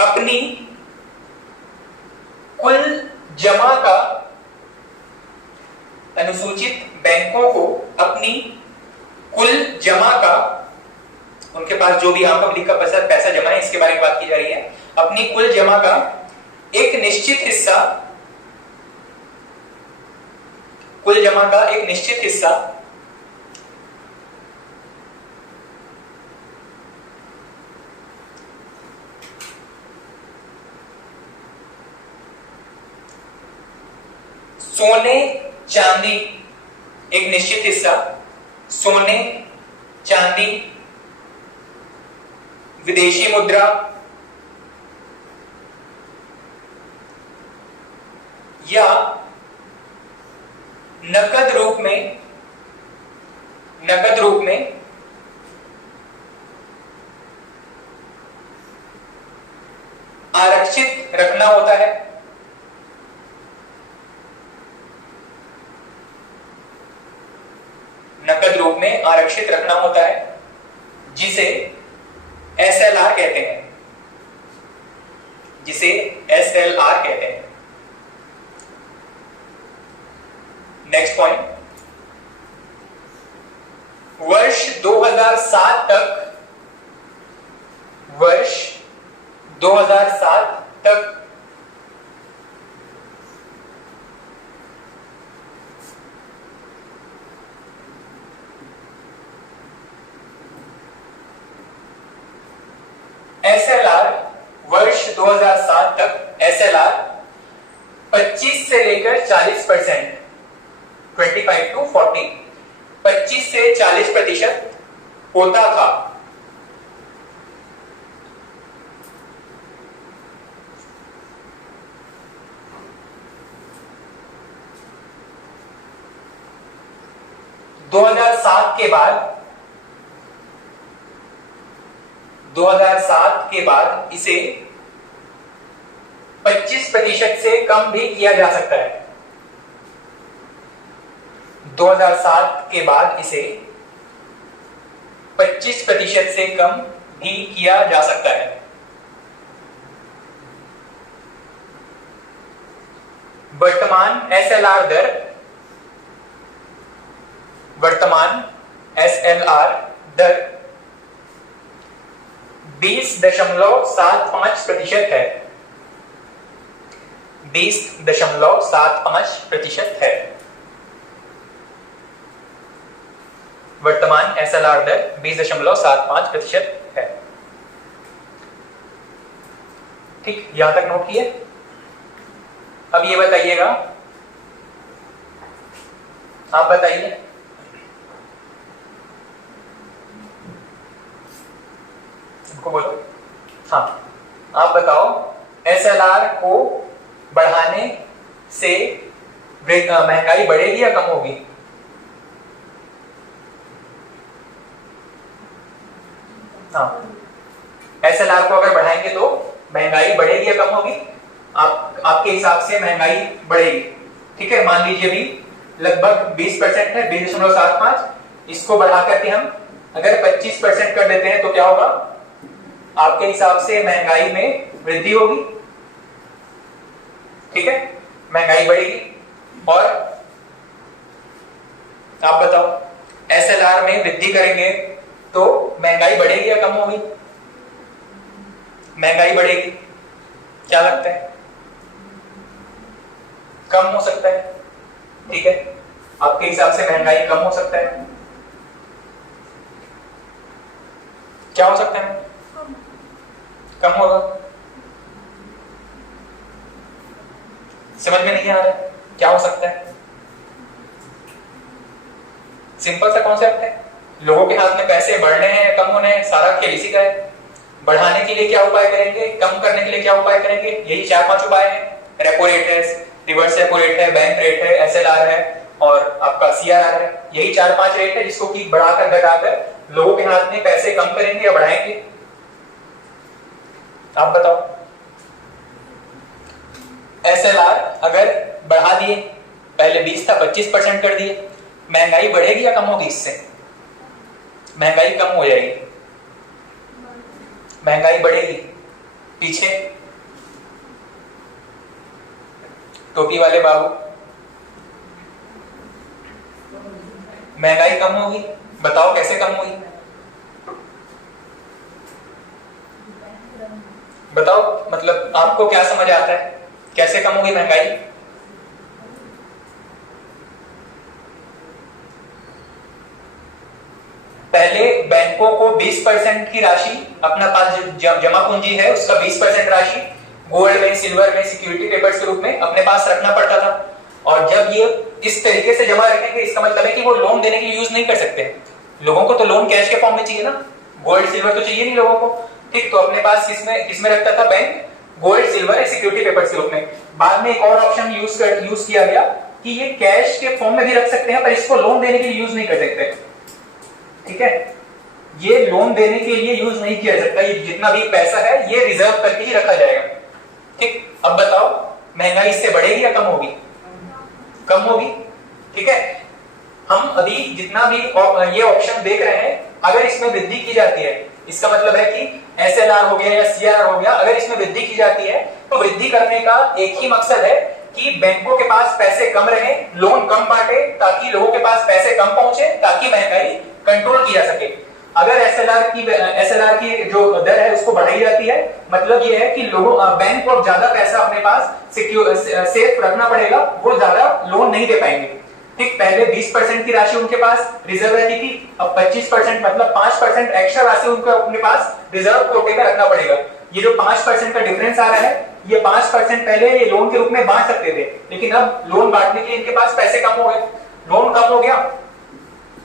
अपनी कुल जमा का, अनुसूचित बैंकों को अपनी कुल जमा का, उनके पास जो भी आम पब्लिक का पैसा जमा है, इसके बारे में बात की जा रही है, अपनी कुल जमा का एक निश्चित हिस्सा, कुल जमा का एक निश्चित हिस्सा सोने चांदी, एक निश्चित हिस्सा सोने चांदी, विदेशी मुद्रा या नकद रूप में आरक्षित रखना होता है। नकद रूप में आरक्षित रखना होता है, जिसे एसएलआर कहते हैं, जिसे एसएलआर कहते हैं। नेक्स्ट पॉइंट, वर्ष 2007 तक एसएलआर, वर्ष 2007 तक एसएलआर 25 से लेकर 40%, 25 to 40, 25 से 40% होता था। 2007 के बाद इसे 25% से कम भी किया जा सकता है। 2007 के बाद इसे 25% से कम भी किया जा सकता है। वर्तमान SLR दर 20.75% है। 20.75% है। वर्तमान SLR दर 20.75% है। ठीक, यहां तक नोट किए। अब ये बताइएगा, आप बताइए, इनको बोलो, हाँ आप बताओ, SLR को बढ़ाने से महंगाई बढ़ेगी या कम होगी? हाँ, SLR को अगर बढ़ाएंगे तो महंगाई बढ़ेगी या कम होगी? आपके हिसाब से महंगाई बढ़ेगी। ठीक है, मान लीजिए भी लगभग 20% है, 20.75, इसको बढ़ा करके हम अगर 25% कर देते हैं तो क्या होगा? आपके हिसाब से महंगाई में वृद्धि होगी। ठीक है, महंगाई बढ़ेगी। और आप बताओ, SLR में वृद्धि करेंगे तो महंगाई बढ़ेगी या कम होगी? महंगाई बढ़ेगी। क्या लगता है? कम हो सकता है। ठीक है, आपके हिसाब से महंगाई कम हो सकता है। क्या हो सकता है? कम होगा। समझ में नहीं आ रहा है क्या हो सकता है? सिंपल सा कॉन्सेप्ट है, लोगों के हाथ में पैसे बढ़ने हैं कम होने हैं, सारा खेल इसी का है। बढ़ाने के लिए क्या उपाय करेंगे, कम करने के लिए क्या उपाय करेंगे? यही 4-5 उपाय हैं। रेपो रेट है, रिवर्स रेपो रेट है, बैंक रेट है, SLR है और आपका CRR है। यही 4-5 रेट है जिसको कि बढ़ाकर घटाकर लोगों के हाथ में पैसे कम करेंगे या बढ़ाएंगे? आप बताओ। SLR अगर बढ़ा दिए, पहले 20 था 25% कर दिए, महंगाई बढ़ेगी या कम होगी? इससे महंगाई कम हो जाएगी, महंगाई बढ़ेगी। पीछे टोपी वाले बाबू, महंगाई कम होगी, बताओ कैसे कम होगी? बताओ, मतलब आपको क्या समझ आता है, कैसे कम होगी महंगाई? पहले बैंकों को 20% की राशि, अपना पास जमा पूंजी है उसका 20% राशि गोल्ड में, सिल्वर में, सिक्योरिटी पेपर्स के रूप में अपने पास रखना पड़ता था। और जब ये इस तरीके से जमा रखेंगे, इसका मतलब है कि वो लोन देने के लिए यूज नहीं कर सकते। लोगों को तो लोन कैश के फॉर्म में चाहिए ना, गोल्ड सिल्वर तो चाहिए नहीं लोगों को। ठीक, तो अपने पास किसमें रखता था बैंक? गोल्ड, सिल्वर या सिक्योरिटी पेपर्स के रूप में। बाद में एक और ऑप्शन यूज किया गया कि ये कैश के फॉर्म में भी रख सकते हैं, पर इसको लोन देने के लिए यूज नहीं कर सकते। ठीक है, ये लोन देने के लिए यूज नहीं किया जाता। ये जितना भी पैसा है ये रिजर्व करके ही रखा जाएगा। ठीक, अब बताओ महंगाई इससे बढ़ेगी या कम होगी? कम होगी। ठीक है, हम अभी जितना भी ये ऑप्शन देख रहे हैं, अगर इसमें वृद्धि की जाती है, इसका मतलब है कि SLR हो गया या CRR हो गया, अगर इसमें वृद्धि की जाती है तो वृद्धि करने का एक ही मकसद है कि बैंकों के पास पैसे कम रहे, लोन कम बांटे, ताकि लोगों के पास पैसे कम पहुंचे, ताकि महंगाई कंट्रोल की जा सके। अगर SLR की जो दर है उसको बढ़ाई जाती है, मतलब ये है कि बैंक को ज्यादा पैसा अपने पास सेफ रखना पड़ेगा, वो ज्यादा लोन नहीं दे पाएंगे। ठीक, पहले 20% की राशि उनके पास रिजर्व रहती थी, अब 25% मतलब 5% एक्स्ट्रा राशि उनको अपने पास रिजर्व कोटे में रखना पड़ेगा। ये जो 5% का डिफरेंस आ रहा है, ये 5% पहले ये लोन के रूप में बांट सकते थे, लेकिन अब लोन बांटने के लिए इनके पास पैसे कम हो गए, लोन कम हो गया।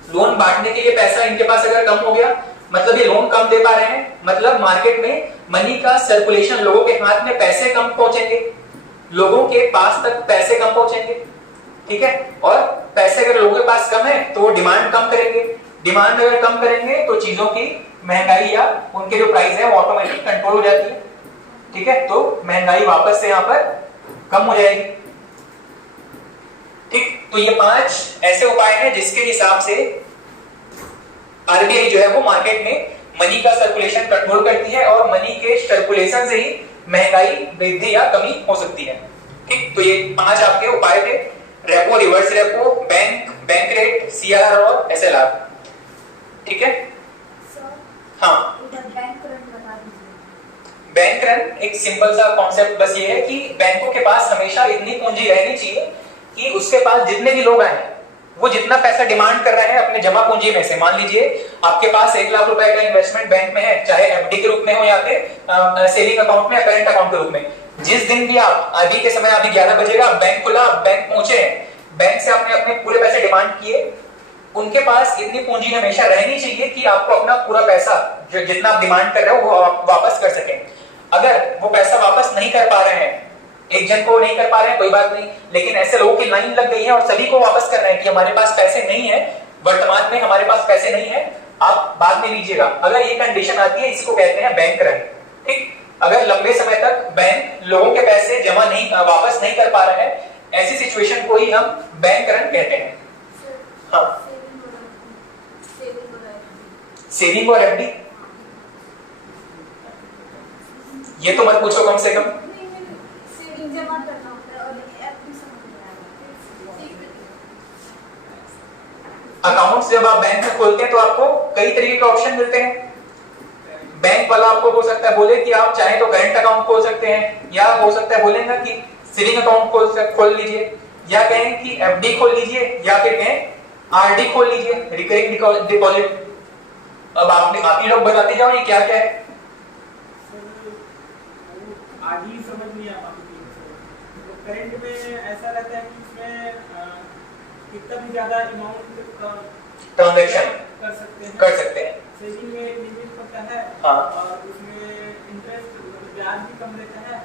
लोन बांटने के लिए पैसा इनके पास अगर कम हो गया, मतलब ये लोन कम दे पा रहे हैं, मतलब मार्केट में मनी का सर्कुलेशन, लोगों के हाथ में पैसे कम पहुंचेंगे, लोगों के पास तक पैसे कम पहुंचेंगे। ठीक है, और पैसे अगर लोगों के पास कम है तो वो डिमांड कम करेंगे, डिमांड अगर कम करेंगे तो चीजों की महंगाई या उनके जो प्राइस है वो ऑटोमेटिक कंट्रोल हो जाती है। ठीक है, तो महंगाई वापस से यहाँ पर कम हो जाएगी। ठीक, तो ये 5 ऐसे उपाय हैं जिसके हिसाब से आरबीआई जो है वो मार्केट में मनी का सर्कुलेशन कंट्रोल करती है और मनी के सर्कुलेशन से ही महंगाई वृद्धि या कमी हो सकती है। ठीक, तो ये 5 आपके उपाय थे, repo, reverse repo, bank rate, CR और एसएलआर। ठीक है, हाँ, बैंक रन बता दीजिए। बैंक रन एक सिंपल सा कॉन्सेप्ट बस ये है कि बैंकों के पास हमेशा इतनी पूंजी रहनी चाहिए कि उसके पास जितने भी लोग आए वो जितना पैसा डिमांड कर रहे हैं अपने जमा पूंजी में से, मान लीजिए आपके पास 1 लाख रुपए का इन्वेस्टमेंट बैंक में है, चाहे एफडी के रूप में हो या फिर सेविंग अकाउंट में या करंट अकाउंट के रूप में, जिस दिन भी आप अभी के समय अभी 11 बजेगा बैंक खुला, बैंक पहुंचे, बैंक से आपने अपने पूरे पैसे डिमांड किए, उनके पास इतनी पूंजी हमेशा रहनी चाहिए कि आपको अपना पूरा पैसा जो जितना आप डिमांड कर रहे हो वो वापस कर सकें। अगर वो पैसा वापस नहीं कर पा रहे हैं, एक जन को नहीं कर पा रहे हैं कोई बात नहीं, लेकिन ऐसे लोगों की लाइन लग गई है और सभी को वापस कर रहे हैं कि हमारे पास पैसे नहीं है, वर्तमान में हमारे पास पैसे नहीं है, आप बाद में लीजिएगा। अगर ये कंडीशन आती है इसको कहते हैं बैंक रन। ठीक, अगर लंबे समय तक बैंक लोगों के पैसे जमा नहीं वापस नहीं कर पा रहे हैं, ऐसी सिचुएशन को ही हम बैंक रन कहते हैं। हाँ, सेविंग और एफडी ये तो मत पूछो कम से कम। जमा करना होता है और एफडी समझ में आएगा। अकाउंट्स जब आप बैंक में खोलते हैं तो आपको कई तरीके के ऑप्शन मिलते हैं। बैंक वाला आपको हो सकता है बोले कि आप चाहे तो करंट अकाउंट खोल सकते हैं, या हो सकता है बोलेगा कि सेविंग अकाउंट खोल लीजिए, या कहें कि एफडी खोल लीजिए, या फिर कहें आरडी खोल लीजिए, रिकरिंग डिपॉजिट। अब आप ही लोग बताते जाओ ये क्या क्या है। आज ही समझ नहीं आ पाती। तो करंट में ऐसा रहता है कि इसमें कितना भी ज्यादा अमाउंट ट्रांजैक्शन कर सकते हैं। सेविंग में लिमिट होता है, हाँ, और उसमें इंटरेस्ट ब्याज भी कम देता है,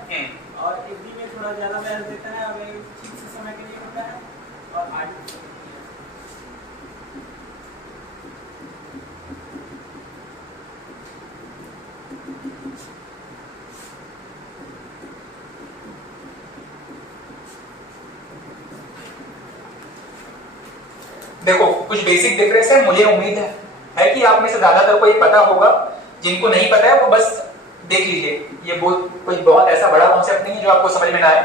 और एफडी में थोड़ा ज्यादा ब्याज देता है, और फिक्स समय के लिए होता है, और आरडी। देखो कुछ बेसिक डिफरेंस है, मुझे उम्मीद है कि आप में से ज्यादातर को ये पता होगा, जिनको नहीं पता है वो बस देख लीजिए, ये कोई बहुत ऐसा बड़ा कॉन्सेप्ट नहीं है जो आपको समझ में ना आए।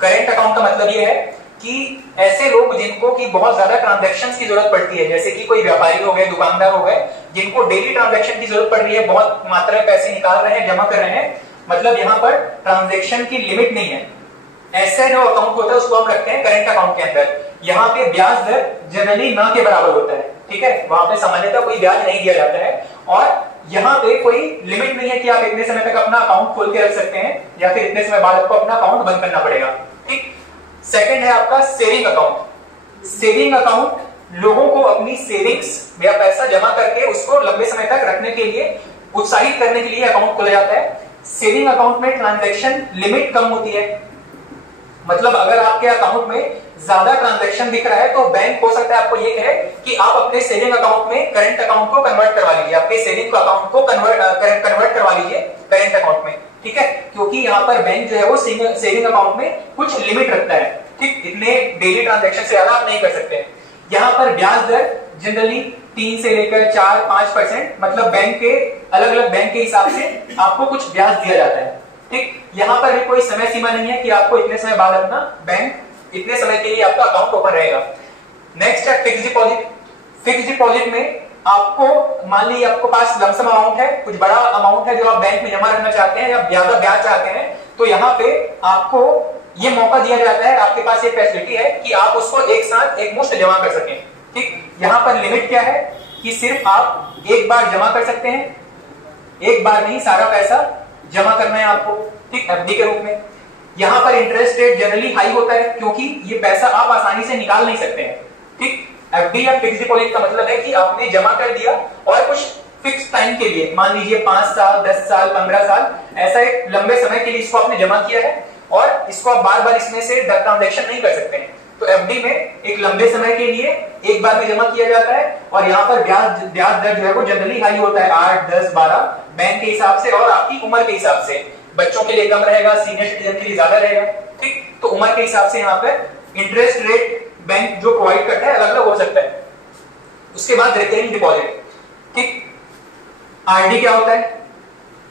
करंट अकाउंट का मतलब ये है कि ऐसे लोग जिनको की बहुत ज्यादा ट्रांजैक्शंस की जरूरत पड़ती है, जैसे कि कोई व्यापारी हो गए, दुकानदार हो गए, जिनको डेली ट्रांजैक्शन की जरूरत पड़ रही है, बहुत मात्रा में पैसे निकाल रहे हैं, जमा कर रहे हैं, मतलब यहाँ पर ट्रांजैक्शन की लिमिट नहीं है, ऐसा जो अकाउंट होता है उसको हम रखते हैं करंट अकाउंट के अंदर। यहाँ पे ब्याज दर जनरली ना के बराबर होता है, ठीक है, वहां पे सामान्यतः कोई ब्याज नहीं दिया जाता है, और यहाँ पे कोई लिमिट नहीं है कि आप इतने समय तक अपना अकाउंट खोल के रख सकते हैं या फिर इतने समय बाद आपको अपना अकाउंट बंद करना पड़ेगा। ठीक, सेकंड है आपका सेविंग अकाउंट। सेविंग अकाउंट लोगों को अपनी सेविंग्स या पैसा जमा करके उसको लंबे समय तक रखने के लिए उत्साहित करने के लिए अकाउंट खोला जाता है। सेविंग अकाउंट में ट्रांजैक्शन लिमिट कम होती है, मतलब अगर आपके अकाउंट में ज्यादा ट्रांजैक्शन दिख रहा है तो बैंक हो सकता है आपको ये कहे कि आप अपने सेविंग अकाउंट में करंट अकाउंट को कन्वर्ट करवा लीजिए, आपके सेविंग अकाउंट को कन्वर्ट करवा लीजिए करंट अकाउंट में, ठीक है, क्योंकि यहाँ पर बैंक जो है वो सेविंग अकाउंट में कुछ लिमिट रखता है। ठीक, इतने डेली ट्रांजैक्शन से ज्यादा आप नहीं कर सकते। यहाँ पर ब्याज दर जनरली 3 से लेकर 4-5%, मतलब बैंक के अलग अलग बैंक के हिसाब से आपको कुछ ब्याज दिया जाता है। ठीक, यहाँ पर भी कोई समय सीमा नहीं है कि आपको इतने समय बाद अपना बैंक इतने समय के लिए आपका अकाउंट ओपन रहेगा। नेक्स्ट है फिक्स डिपॉजिट। फिक्स डिपॉजिट में आपको मान लीजिए आपके पास लमसम अमाउंट है, कुछ बड़ा अमाउंट है जो आप बैंक में जमा रखना चाहते हैं या ज्यादा ब्याज चाहते हैं, तो यहाँ पे आपको ये मौका दिया जाता है, आपके पास ये फैसिलिटी है कि आप उसको एक साथ एक मुश्त जमा कर सकें। ठीक, यहाँ पर लिमिट क्या है कि सिर्फ आप एक बार जमा कर सकते हैं, एक बार नहीं सारा पैसा जमा करना है आपको, ठीक, एफडी के रूप में। यहाँ पर इंटरेस्ट रेट जनरली हाई होता है क्योंकि ये पैसा आप आसानी से निकाल नहीं सकते हैं। ठीक, एफडी या फिक्स डिपॉजिट का मतलब है कि आपने जमा कर दिया और कुछ फिक्स टाइम के लिए, मान लीजिए 5 साल, 10 साल, 15 साल, ऐसा एक लंबे समय के लिए इसको आपने जमा किया है और इसको आप बार बार इसमें से ट्रांजैक्शन नहीं कर सकते हैं। तो एफडी में एक लंबे समय के लिए एक बार में जमा किया जाता है और यहाँ पर ब्याज दर जो है वो जनरली हाई होता है, 8, 10, 12 बैंक के हिसाब से और आपकी उम्र के हिसाब से। बच्चों के लिए कम रहेगा, सीनियर सिटीजन के लिए ज्यादा रहेगा। ठीक, तो उम्र के हिसाब से यहाँ पर इंटरेस्ट रेट बैंक जो प्रोवाइड करता है अलग अलग हो सकता है। उसके बाद रिकरिंग डिपॉजिट। ठीक, आरडी क्या होता है?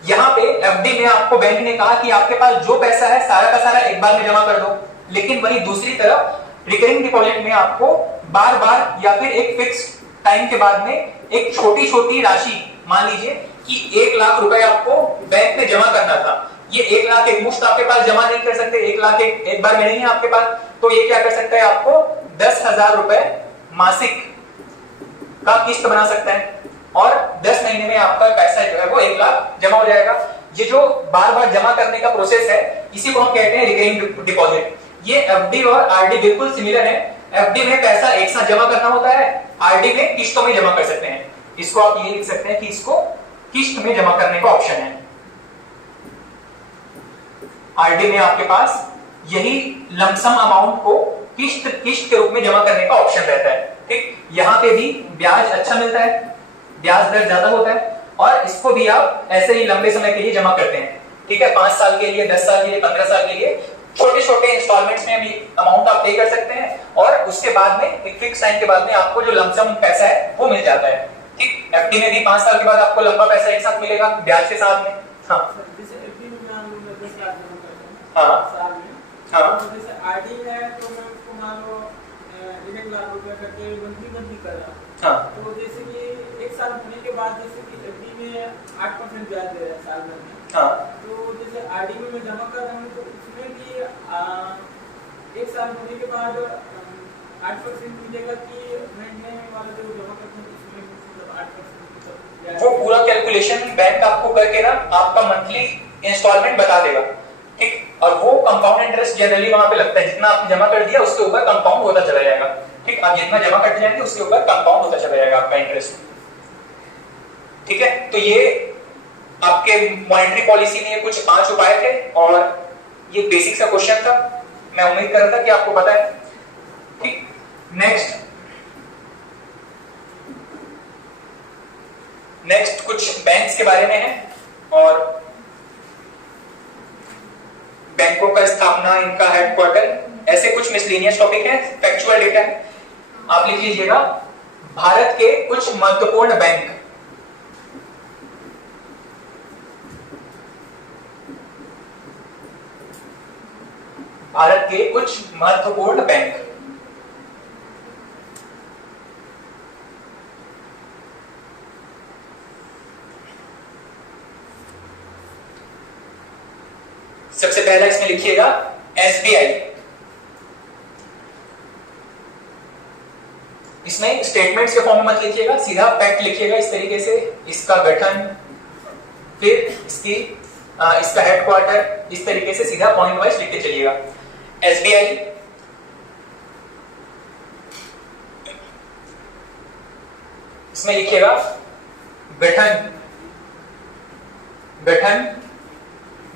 यहाँ पे एफडी में आपको बैंक ने कहा कि आपके पास जो पैसा है सारा का सारा एक बार में जमा कर दो, लेकिन वहीं दूसरी तरफ रिकरिंग डिपॉजिट में आपको बार बार या फिर एक फिक्स टाइम के बाद में एक छोटी छोटी राशि, मान लीजिए कि 1 लाख रुपए आपको बैंक में जमा करना था। ये 1 लाख एक मुश्त आपके पास जमा नहीं कर सकते, 1 लाख एक बार में नहीं है आपके पास, तो ये क्या कर सकता है, आपको 10,000 रुपए मासिक का किस्त बना सकता है और 10 महीने में आपका पैसा जो है वो 1 लाख जमा हो जाएगा। ये जो बार बार जमा करने का प्रोसेस है इसी को हम कहते हैं रिकरिंग डिपॉजिट। ये एफडी और आरडी बिल्कुल सिमिलर है। एफडी में पैसा एक साथ जमा करना होता है, आरडी में किस्तों में जमा कर सकते हैं। इसको आप ये लिख सकते हैं कि इसको किस्त में जमा करने का ऑप्शन है। आरडी में आपके पास यही लमसम अमाउंट को किस्त के रूप में जमा करने का ऑप्शन रहता है। ठीक, यहाँ पे भी ब्याज अच्छा मिलता है, ब्याज दर ज्यादा होता है और इसको भी आप ऐसे ही लंबे समय के लिए जमा करते हैं। ठीक है, 5 साल के लिए, 10 साल के लिए, 15 साल के लिए छोटे छोटे इंस्टॉलमेंट्स में भी अमाउंट आप पे कर सकते हैं और उसके बाद में एक फिक्स टाइम के बाद में आपको जो लमसम पैसा है वो मिल जाता है। ठीक, एफडी में भी 5 साल के बाद आपको लंबा पैसा एक साथ मिलेगा ब्याज के साथ में। हाँ, जैसे एफडी में मान लो 10 लाख जमा करते हैं हाँ साल में, हाँ, तो जैसे आरडी है तो मैं उसको मान लो 1 लाख रुपए करके मंथली कर रहा हूँ। हाँ, तो जैसे कि 1 साल होने के बाद जैसे कि एफडी में 8% ब्याज दे रहा है साल भर में, हाँ, तो जैसे आरडी में मैं जमा कर रहा हूँ तो उसमें भी 1 साल होने के बाद 8% मिलेगा कि महीने वाला जो जमा करते हैं उसमें मतलब 8% वो पूरा कैलकुलेशन बैंक आपको करके ना आपका मंथली इंस्टॉलमेंट बता देगा। ठीक, और वो कंपाउंड इंटरेस्ट जनरली वहां पे लगता है, जितना आपने जमा कर दिया उसके ऊपर कंपाउंड होता चला जाएगा। ठीक, आप जितना जमा करते जाएंगे उसके ऊपर कंपाउंड होता चला जाएगा आपका इंटरेस्ट। ठीक है, तो ये आपके मॉनेटरी पॉलिसी में ये कुछ 5 उपाय थे और ये बेसिक सा क्वेश्चन था। मैं उम्मीद कर रहा था कि आपको पता है। ठीक, नेक्स्ट कुछ बैंक्स के बारे में है और बैंकों का स्थापना, इनका हेडक्वार्टर, ऐसे कुछ मिसलेनियस टॉपिक है, फैक्चुअल डेटा है। आप लिख लीजिएगा भारत के कुछ महत्वपूर्ण बैंक। भारत के कुछ महत्वपूर्ण बैंक। सबसे पहला इसमें लिखिएगा एसबीआई। इसमें स्टेटमेंट्स के फॉर्म में मत लिखिएगा, सीधा फैक्ट लिखिएगा इस तरीके से, इसका गठन, फिर इसका हेडक्वार्टर, इस तरीके से सीधा पॉइंट वाइज लिखते चलिएगा। एसबीआई इसमें लिखिएगा गठन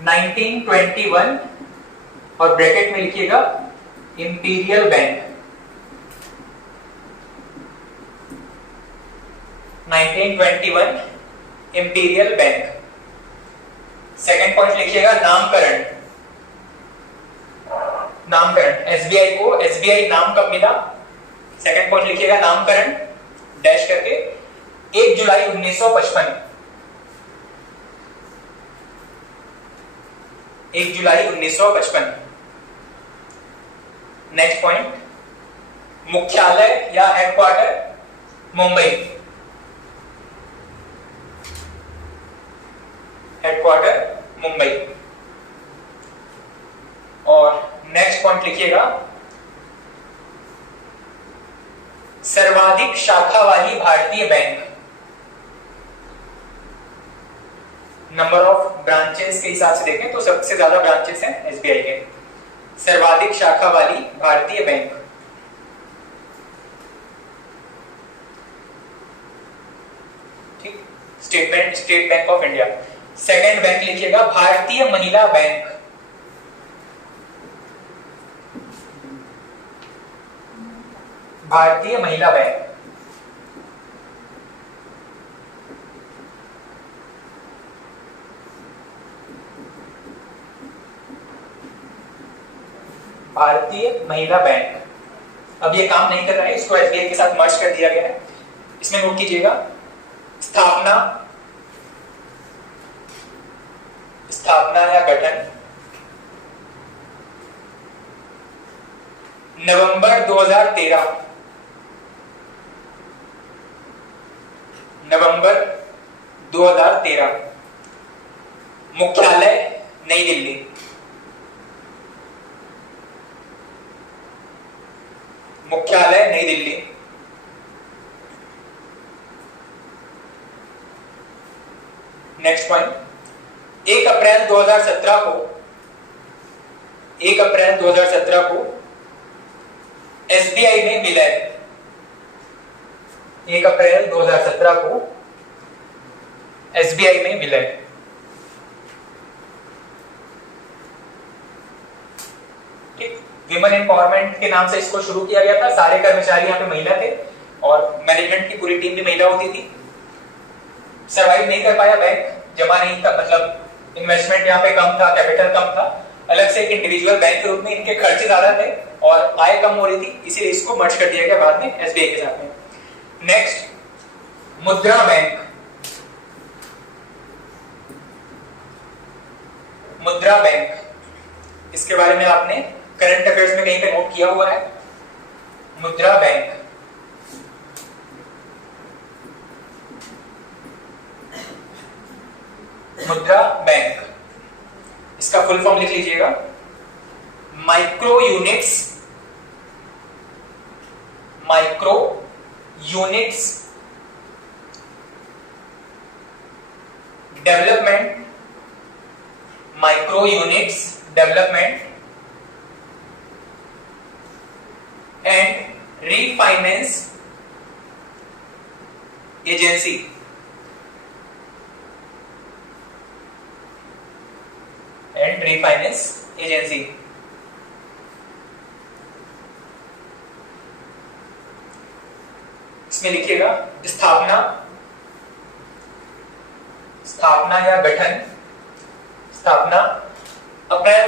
1921 और ब्रैकेट में लिखिएगा imperial bank. 1921 imperial bank. Second point लिखिएगा नामकरण। एसबीआई को एसबीआई नाम कब मिला? सेकंड पॉइंट लिखिएगा नामकरण डैश करके 1 जुलाई 1955। 1 जुलाई 1955। नेक्स्ट पॉइंट मुख्यालय या हेडक्वार्टर मुंबई। हेडक्वार्टर मुंबई। और नेक्स्ट पॉइंट लिखिएगा सर्वाधिक शाखा वाली भारतीय बैंक। नंबर ऑफ ब्रांचेस के हिसाब से देखें तो सबसे ज्यादा ब्रांचेस हैं एसबीआई के। सर्वाधिक शाखा वाली भारतीय बैंक। ठीक, state bank of India. Second bank लिखिएगा भारतीय महिला बैंक। भारतीय महिला बैंक। भारतीय महिला बैंक। अब ये काम नहीं कर रहा है, इसको एसबीआई के साथ मर्ज कर दिया गया है। इसमें नोट कीजिएगा, स्थापना या गठन नवंबर 2013, मुख्यालय नई दिल्ली। नेक्स्ट पॉइंट, 1 अप्रैल 2017 को एसबीआई में विलय। 1 अप्रैल 2017 को एसबीआई में विलय। ठीक, विमेन एम्पावरमेंट के नाम से इसको शुरू किया गया था। सारे कर्मचारी यहाँ पे महिला थे और मैनेजमेंट की पूरी टीम भी महिला होती थी। सर्वाइव नहीं कर पाया बैंक, जमा नहीं था, मतलब इन्वेस्टमेंट यहाँ पे कम था, कैपिटल कम था। अलग से एक इंडिविजुअल बैंक के रूप में इनके खर्चे ज्यादा थे और आय कम हो रही थी, इसीलिए इसको मर्ज कर दिया गया बाद में एसबीआई के साथ में। नेक्स्ट, मुद्रा बैंक। मुद्रा बैंक, इसके बारे में आपने करंट अफेयर्स में कहीं पे नोट किया हुआ है। मुद्रा बैंक, मुद्रा बैंक, इसका फुल फॉर्म लिख लीजिएगा, micro units development, and refinance agency. इसमें लिखिएगा स्थापना या गठन, अप्रैल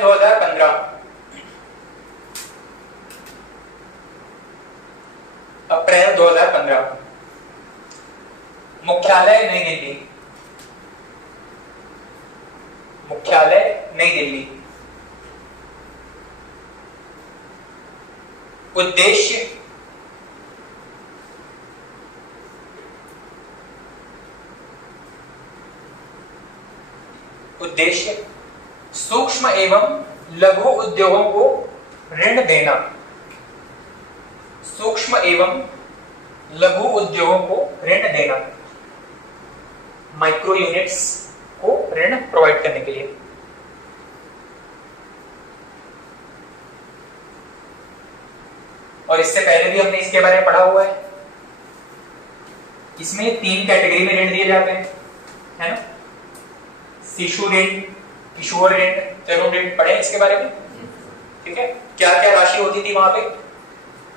2015, मुख्यालय नई दिल्ली। उद्देश्य सूक्ष्म एवं लघु उद्योगों को ऋण देना। माइक्रो यूनिट्स को ऋण प्रोवाइड करने के लिए। और इससे पहले भी हमने इसके बारे में पढ़ा हुआ है। इसमें 3 कैटेगरी में ऋण दिए जाते हैं, है ना? शिशु ऋण, किशोर ऋण, तरुण ऋण, पढ़े इसके बारे में? ठीक है, क्या क्या राशि होती थी वहां पे?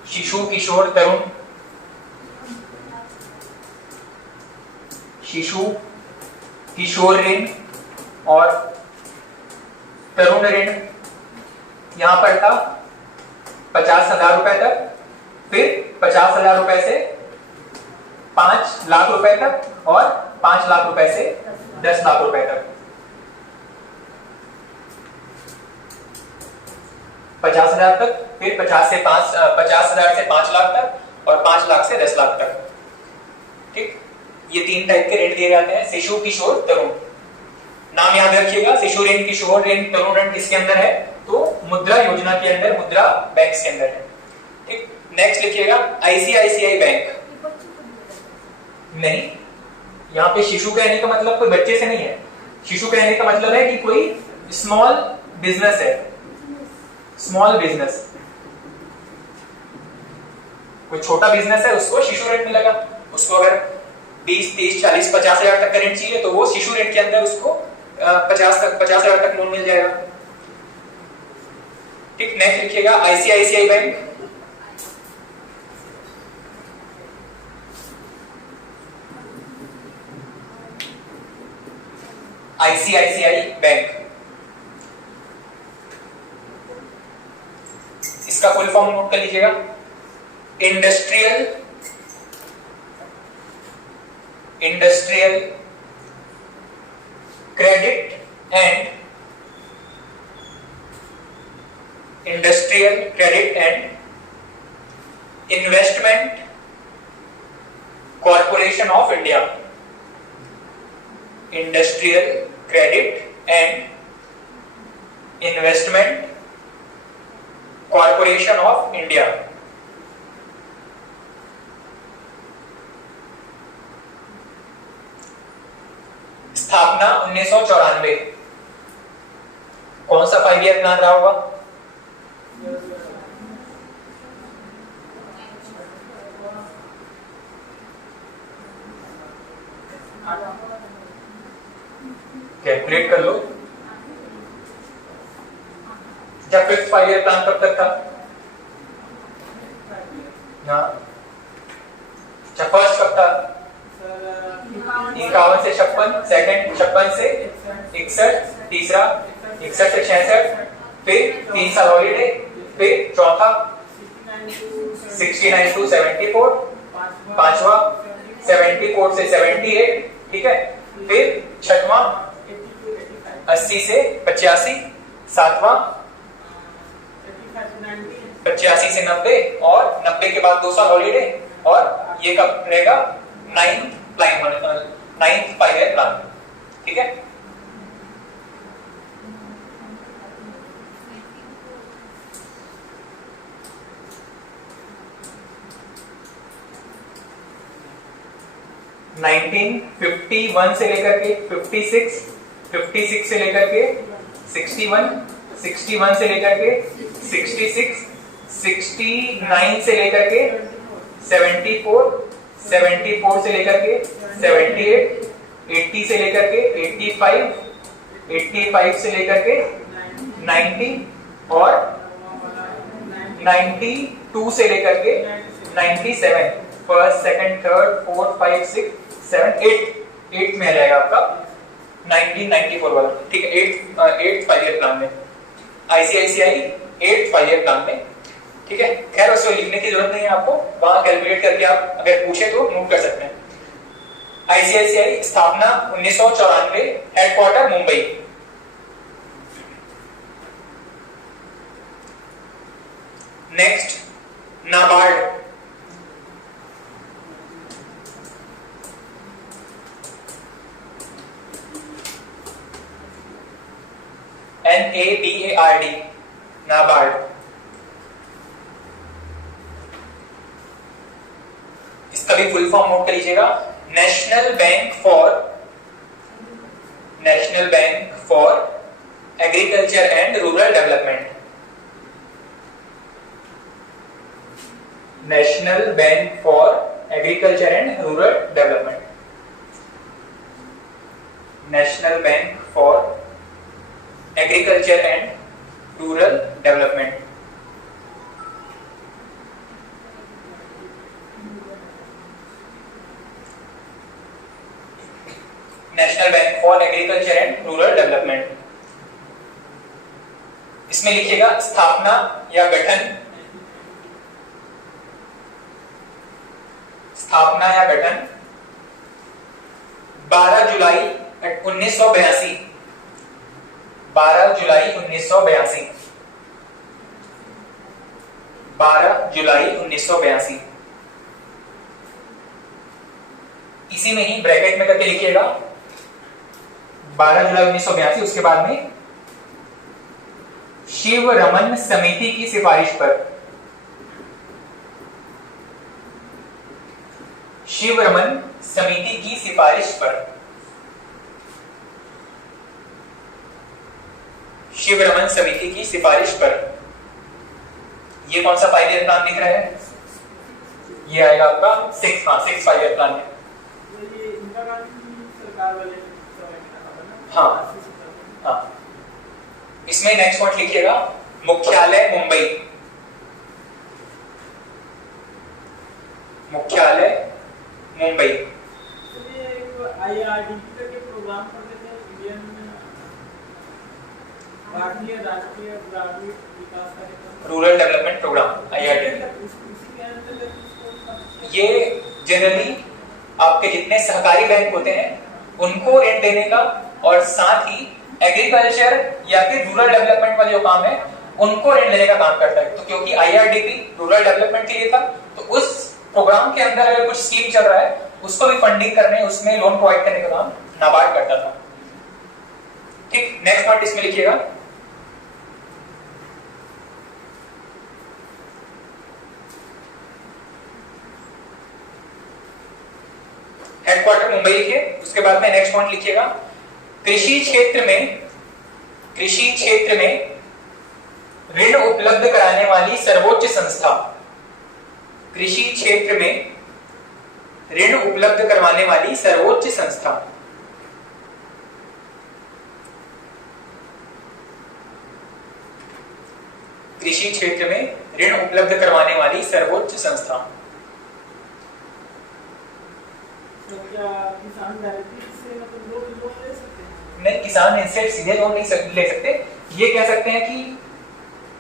शिशु, किशोर, तरुण। शिशु किशोर ऋण और तरुण ऋण यहां पर था 50,000 रुपए तक, फिर 50,000 रुपए से 5 लाख रुपए तक और 5 लाख रुपए से 10 लाख रुपए तक। 50,000 तक, फिर 50,000 से 5 लाख तक और 5 लाख से 10 लाख तक। ठीक, ये 3 टाइप के ऋण दिए जाते हैं, शिशु, किशोर, तरुण। नाम याद रखिएगा, शिशु ऋण, किशोर ऋण, तरुण ऋण किसके अंदर है? तो मुद्रा योजना के अंदर, मुद्रा बैंक के अंदर है। ठीक, नेक्स्ट लिखिएगा आईसीआईसीआई बैंक। नहीं, यहाँ पे शिशु कहने का मतलब कोई बच्चे से नहीं है। शिशु कहने का मतलब है कि कोई स्मॉल बिजनेस है, स्मॉल बिजनेस, कोई छोटा बिजनेस है, उसको शिशु ऋण मिलेगा। उसको अगर 20, 30, 40, 50,000 तक का ऋण चाहिए तो वो शिशु ऋण के अंदर उसको 50,000 तक लोन मिल जाएगा। ठीक, नेक्स्ट लिखिएगा आईसीआईसीआई बैंक। ICICI bank. इसका फुल फॉर्म नोट कर लीजिएगा, industrial credit and investment corporation of India. Industrial credit and investment corporation of India. स्थापना 1994। कौन सा 5 ईयर प्लान रहा होगा? कैलकुलेट कर लो। जब फिफ्थ 5 ईयर प्लान कब तक था? जब फर्स्ट कब था? 51 से 56, सेकंड 56 से 61, तीसरा 61 से 66, फिर 3 साल हॉलीडे, फिर चौथा 69 to 74, पांचवा 74 से 78, ठीक है, फिर छठवां 80 से 85, सातवां 85 से 90 और 90 के बाद 2 साल हॉलीडे, और ये कब रहेगा? 9th 5 ईयर प्लान, ठीक है। नाइनटीन 51 से लेकर के 56, 56 से लेकर के 61, 61 से लेकर के 66, 69 से लेकर के 74, 74 से लेकर के 78, 80 से लेकर के 85, 85 से लेकर के 90 और 92 से लेकर के 97, फर्स्ट सेकंड थर्ड फोर्थ 5 6 7 8 में आ जाएगा आपका 1994 वाला, ठीक है। 8 5 ईयर प्लान में, आईसीआईसीआई 8 5 ईयर प्लान में, ठीक है। खैर उसको लिखने की जरूरत नहीं है आपको, वहां कैलकुलेट करके आप अगर पूछे तो नोट कर सकते हैं। आईसीआईसीआई स्थापना 1994, headquarter Mumbai. Next NABARD. NABARD, NABARD. इसका भी फुल फॉर्म नोट कर लीजिएगा, national bank for agriculture and rural development. National bank for agriculture and rural development. National bank for agriculture and rural development. National bank for agriculture and rural development. इसमें लिखिएगा स्थापना या गठन, स्थापना या गठन 12 जुलाई 1982, 12 जुलाई 1982, 12 जुलाई 1982। इसी में ही ब्रैकेट में करके लिखिएगा 12 जुलाई 1982। उसके बाद में शिव रमन समिति की सिफारिश पर, शिव रमन समिति की सिफारिश पर, शिव रमन समिति की सिफारिश पर। ये कौन सा 5 ईयर प्लान दिख रहा है? ये आएगा आपका 6 5 ईयर प्लान में। ये इंदिरा गांधी सरकार वाले समय में था ना? हाँ। इसमें नेक्स्ट पॉइंट लिखिएगा मुख्यालय मुंबई। मुख्यालय मुंबई। तो ये IRDP का के प्रोग्राम करते थे इंडियन भारतीय राष्ट्रीय ग्रामीण विकास कार्यक्रम, रूरल डेवलपमेंट प्रोग्राम IRDP। उसी के अंतर्गत इसको ये जनरली आपके जितने सहकारी बैंक होते हैं उनको ऋण देने का, और साथ ही एग्रीकल्चर या फिर रूरल डेवलपमेंट वाले जो काम है उनको ऋण देने का काम करता है। तो क्योंकि IRDP रूरल डेवलपमेंट के लिए था, तो उस प्रोग्राम के अंदर अगर कुछ स्कीम चल रहा है उसको भी फंडिंग करने, उसमें लोन प्रोवाइड करने का काम नाबार्ड करता था। ठीक, नेक्स्ट पॉइंट इसमें लिखिएगा। हेडक्वार्टर मुंबई लिखिए। उसके बाद में नेक्स्ट पॉइंट लिखिएगा, कृषि क्षेत्र में ऋण उपलब्ध कराने वाली सर्वोच्च संस्था। कृषि क्षेत्र में ऋण उपलब्ध करवाने वाली सर्वोच्च संस्था। कृषि क्षेत्र में ऋण उपलब्ध करवाने वाली सर्वोच्च संस्था। तो क्या किसान डायरेक्टली से मतलब लोन ले सकते हैं? नहीं, किसान इनसे सीधे लोन नहीं ले सकते। ये कह सकते हैं कि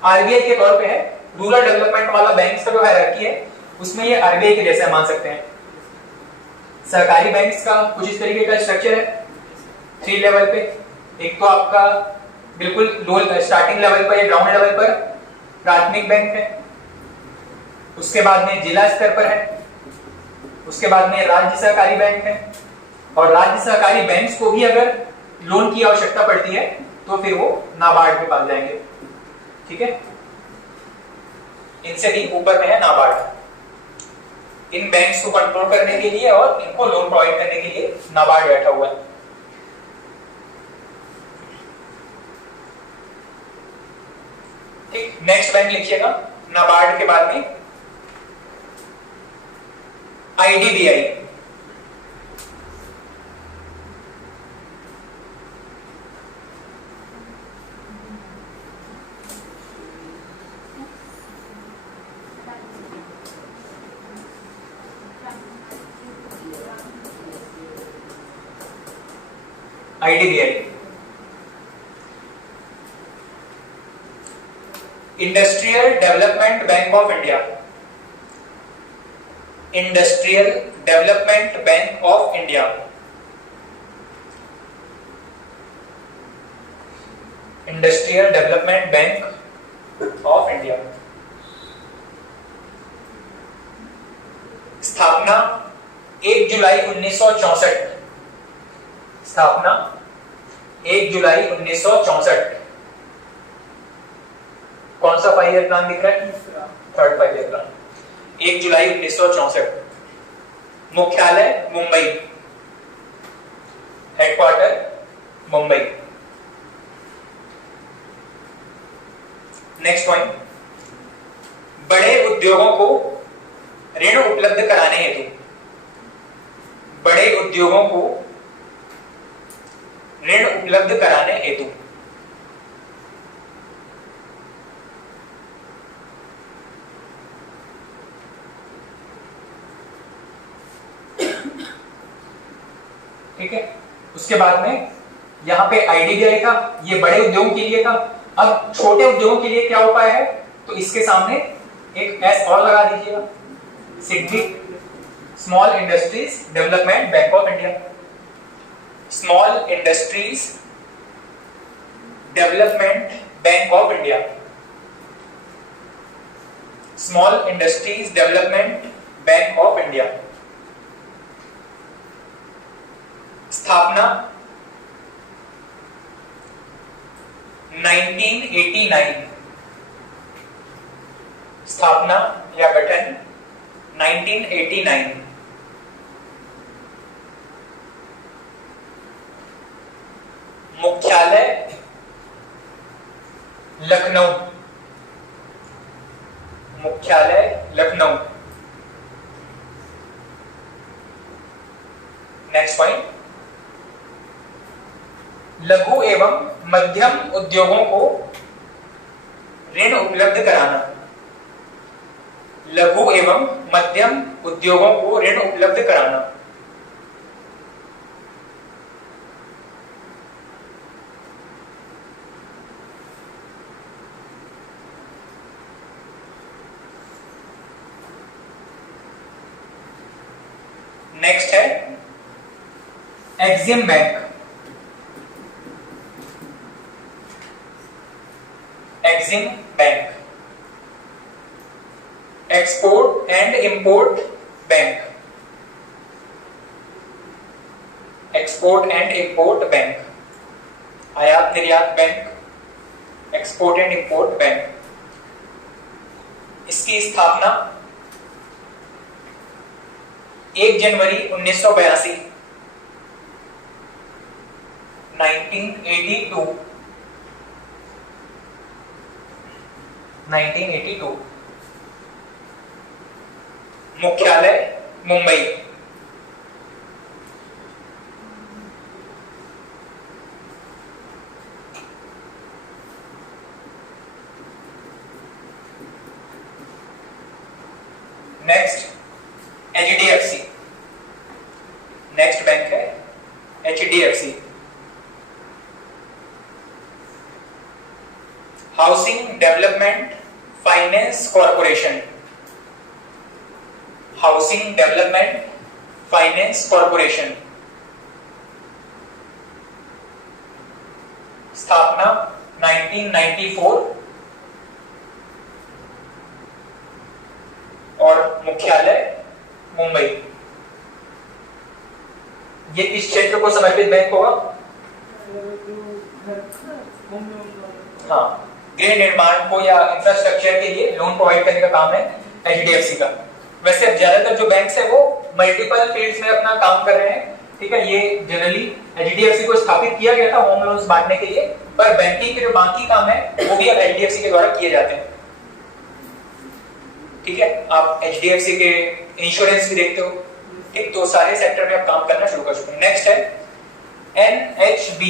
RBI के तौर पे है, रूरल डेवलपमेंट वाला बैंक का जो हायरार्की है उसमें ये RBI के जैसे मान सकते हैं। सरकारी बैंक्स का कुछ इस तरीके का स्ट्रक्चर है 3 लेवल पे। एक तो आपका बिल्कुल लो स्टार्टिंग लेवल पर या ग्राउंड लेवल पर प्राथमिक बैंक है, उसके बाद में जिला स्तर पर है, उसके बाद में राज्य सहकारी बैंक है, और राज्य सहकारी बैंक्स को भी अगर लोन की आवश्यकता पड़ती है तो फिर वो नाबार्ड के पास जाएंगे। ठीक है, इनसे भी ऊपर में है नाबार्ड। इन बैंक्स को कंट्रोल करने के लिए और इनको लोन प्रोवाइड करने के लिए नाबार्ड बैठा हुआ है। ठीक, नेक्स्ट बैंक लिखिएगा नाबार्ड के बाद में IDBI। IDBI industrial development bank of India. Industrial development bank of India. Industrial development bank of India. स्थापना 1 जुलाई 1964। स्थापना 1 जुलाई 1964। कौन सा 5 ईयर प्लान दिख रहा है? Third 5 year plan. 1 जुलाई 1964। मुख्यालय Mumbai, headquarter Mumbai. Next point, बड़े उद्योगों को ऋण उपलब्ध कराने हेतु। बड़े उद्योगों को ऋण उपलब्ध कराने हेतु ठीक है। उसके बाद में यहाँ पे IDBI था, ये बड़े उद्योगों के लिए था। अब छोटे उद्योगों के लिए क्या उपाय है, तो इसके सामने एक S और लगा दीजिएगा, SIDBI, small industries development bank of India. Small industries development bank of India. Small industries development bank of India. स्थापना 1989। स्थापना या गठन 1989। मुख्यालय लखनऊ। मुख्यालय लखनऊ। नेक्स्ट पॉइंट, लघु एवं मध्यम उद्योगों को ऋण उपलब्ध कराना। लघु एवं मध्यम उद्योगों को ऋण उपलब्ध कराना। नेक्स्ट है Exim bank. Exim bank, export and import bank. Export and import bank, आयात निर्यात bank, export and import bank. इसकी स्थापना 1 जनवरी 1982 1982। मुख्यालय Mumbai. Next HDFC। Next bank है HDFC, housing development finance corporation. Housing development finance corporation, स्थापना 1994 और मुख्यालय मुंबई। ये किस क्षेत्र को समर्पित बैंक होगा? हाँ, गृह निर्माण को या इंफ्रास्ट्रक्चर के लिए लोन प्रोवाइड करने का काम है HDFC का। वैसे अब ज्यादातर जो बैंक्स है वो मल्टीपल फील्ड्स में अपना काम कर रहे हैं, ठीक है। ये जनरली HDFC को स्थापित किया गया था होम लोन्स बांटने के लिए, पर बैंकिंग के जो बाकी काम है वो भी अब HDFC के द्वारा किए जाते हैं, ठीक है। आप HDFC के इंश्योरेंस भी देखते हो, ठीक। तो सारे सेक्टर में आप काम करना शुरू कर सकते हैं। नेक्स्ट है NHB,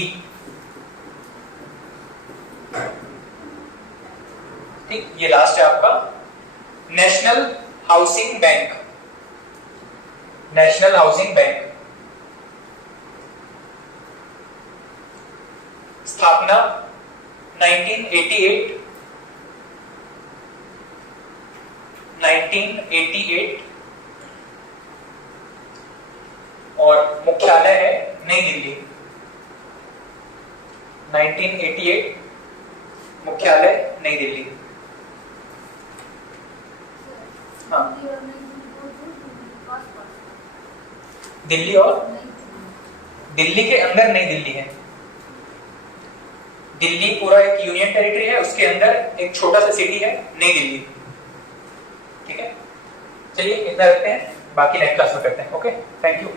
ठीक। ये लास्ट है आपका national housing bank. National housing bank, स्थापना 1988 और मुख्यालय है नई दिल्ली। 1988 मुख्यालय नई दिल्ली। हाँ, दिल्ली और दिल्ली के अंदर नई दिल्ली है। दिल्ली पूरा एक यूनियन टेरिटरी है, उसके अंदर एक छोटा सा सिटी है नई दिल्ली, ठीक है। चलिए इतना रखते हैं, बाकी नेक्स्ट क्लास में करते हैं। Okay, thank you.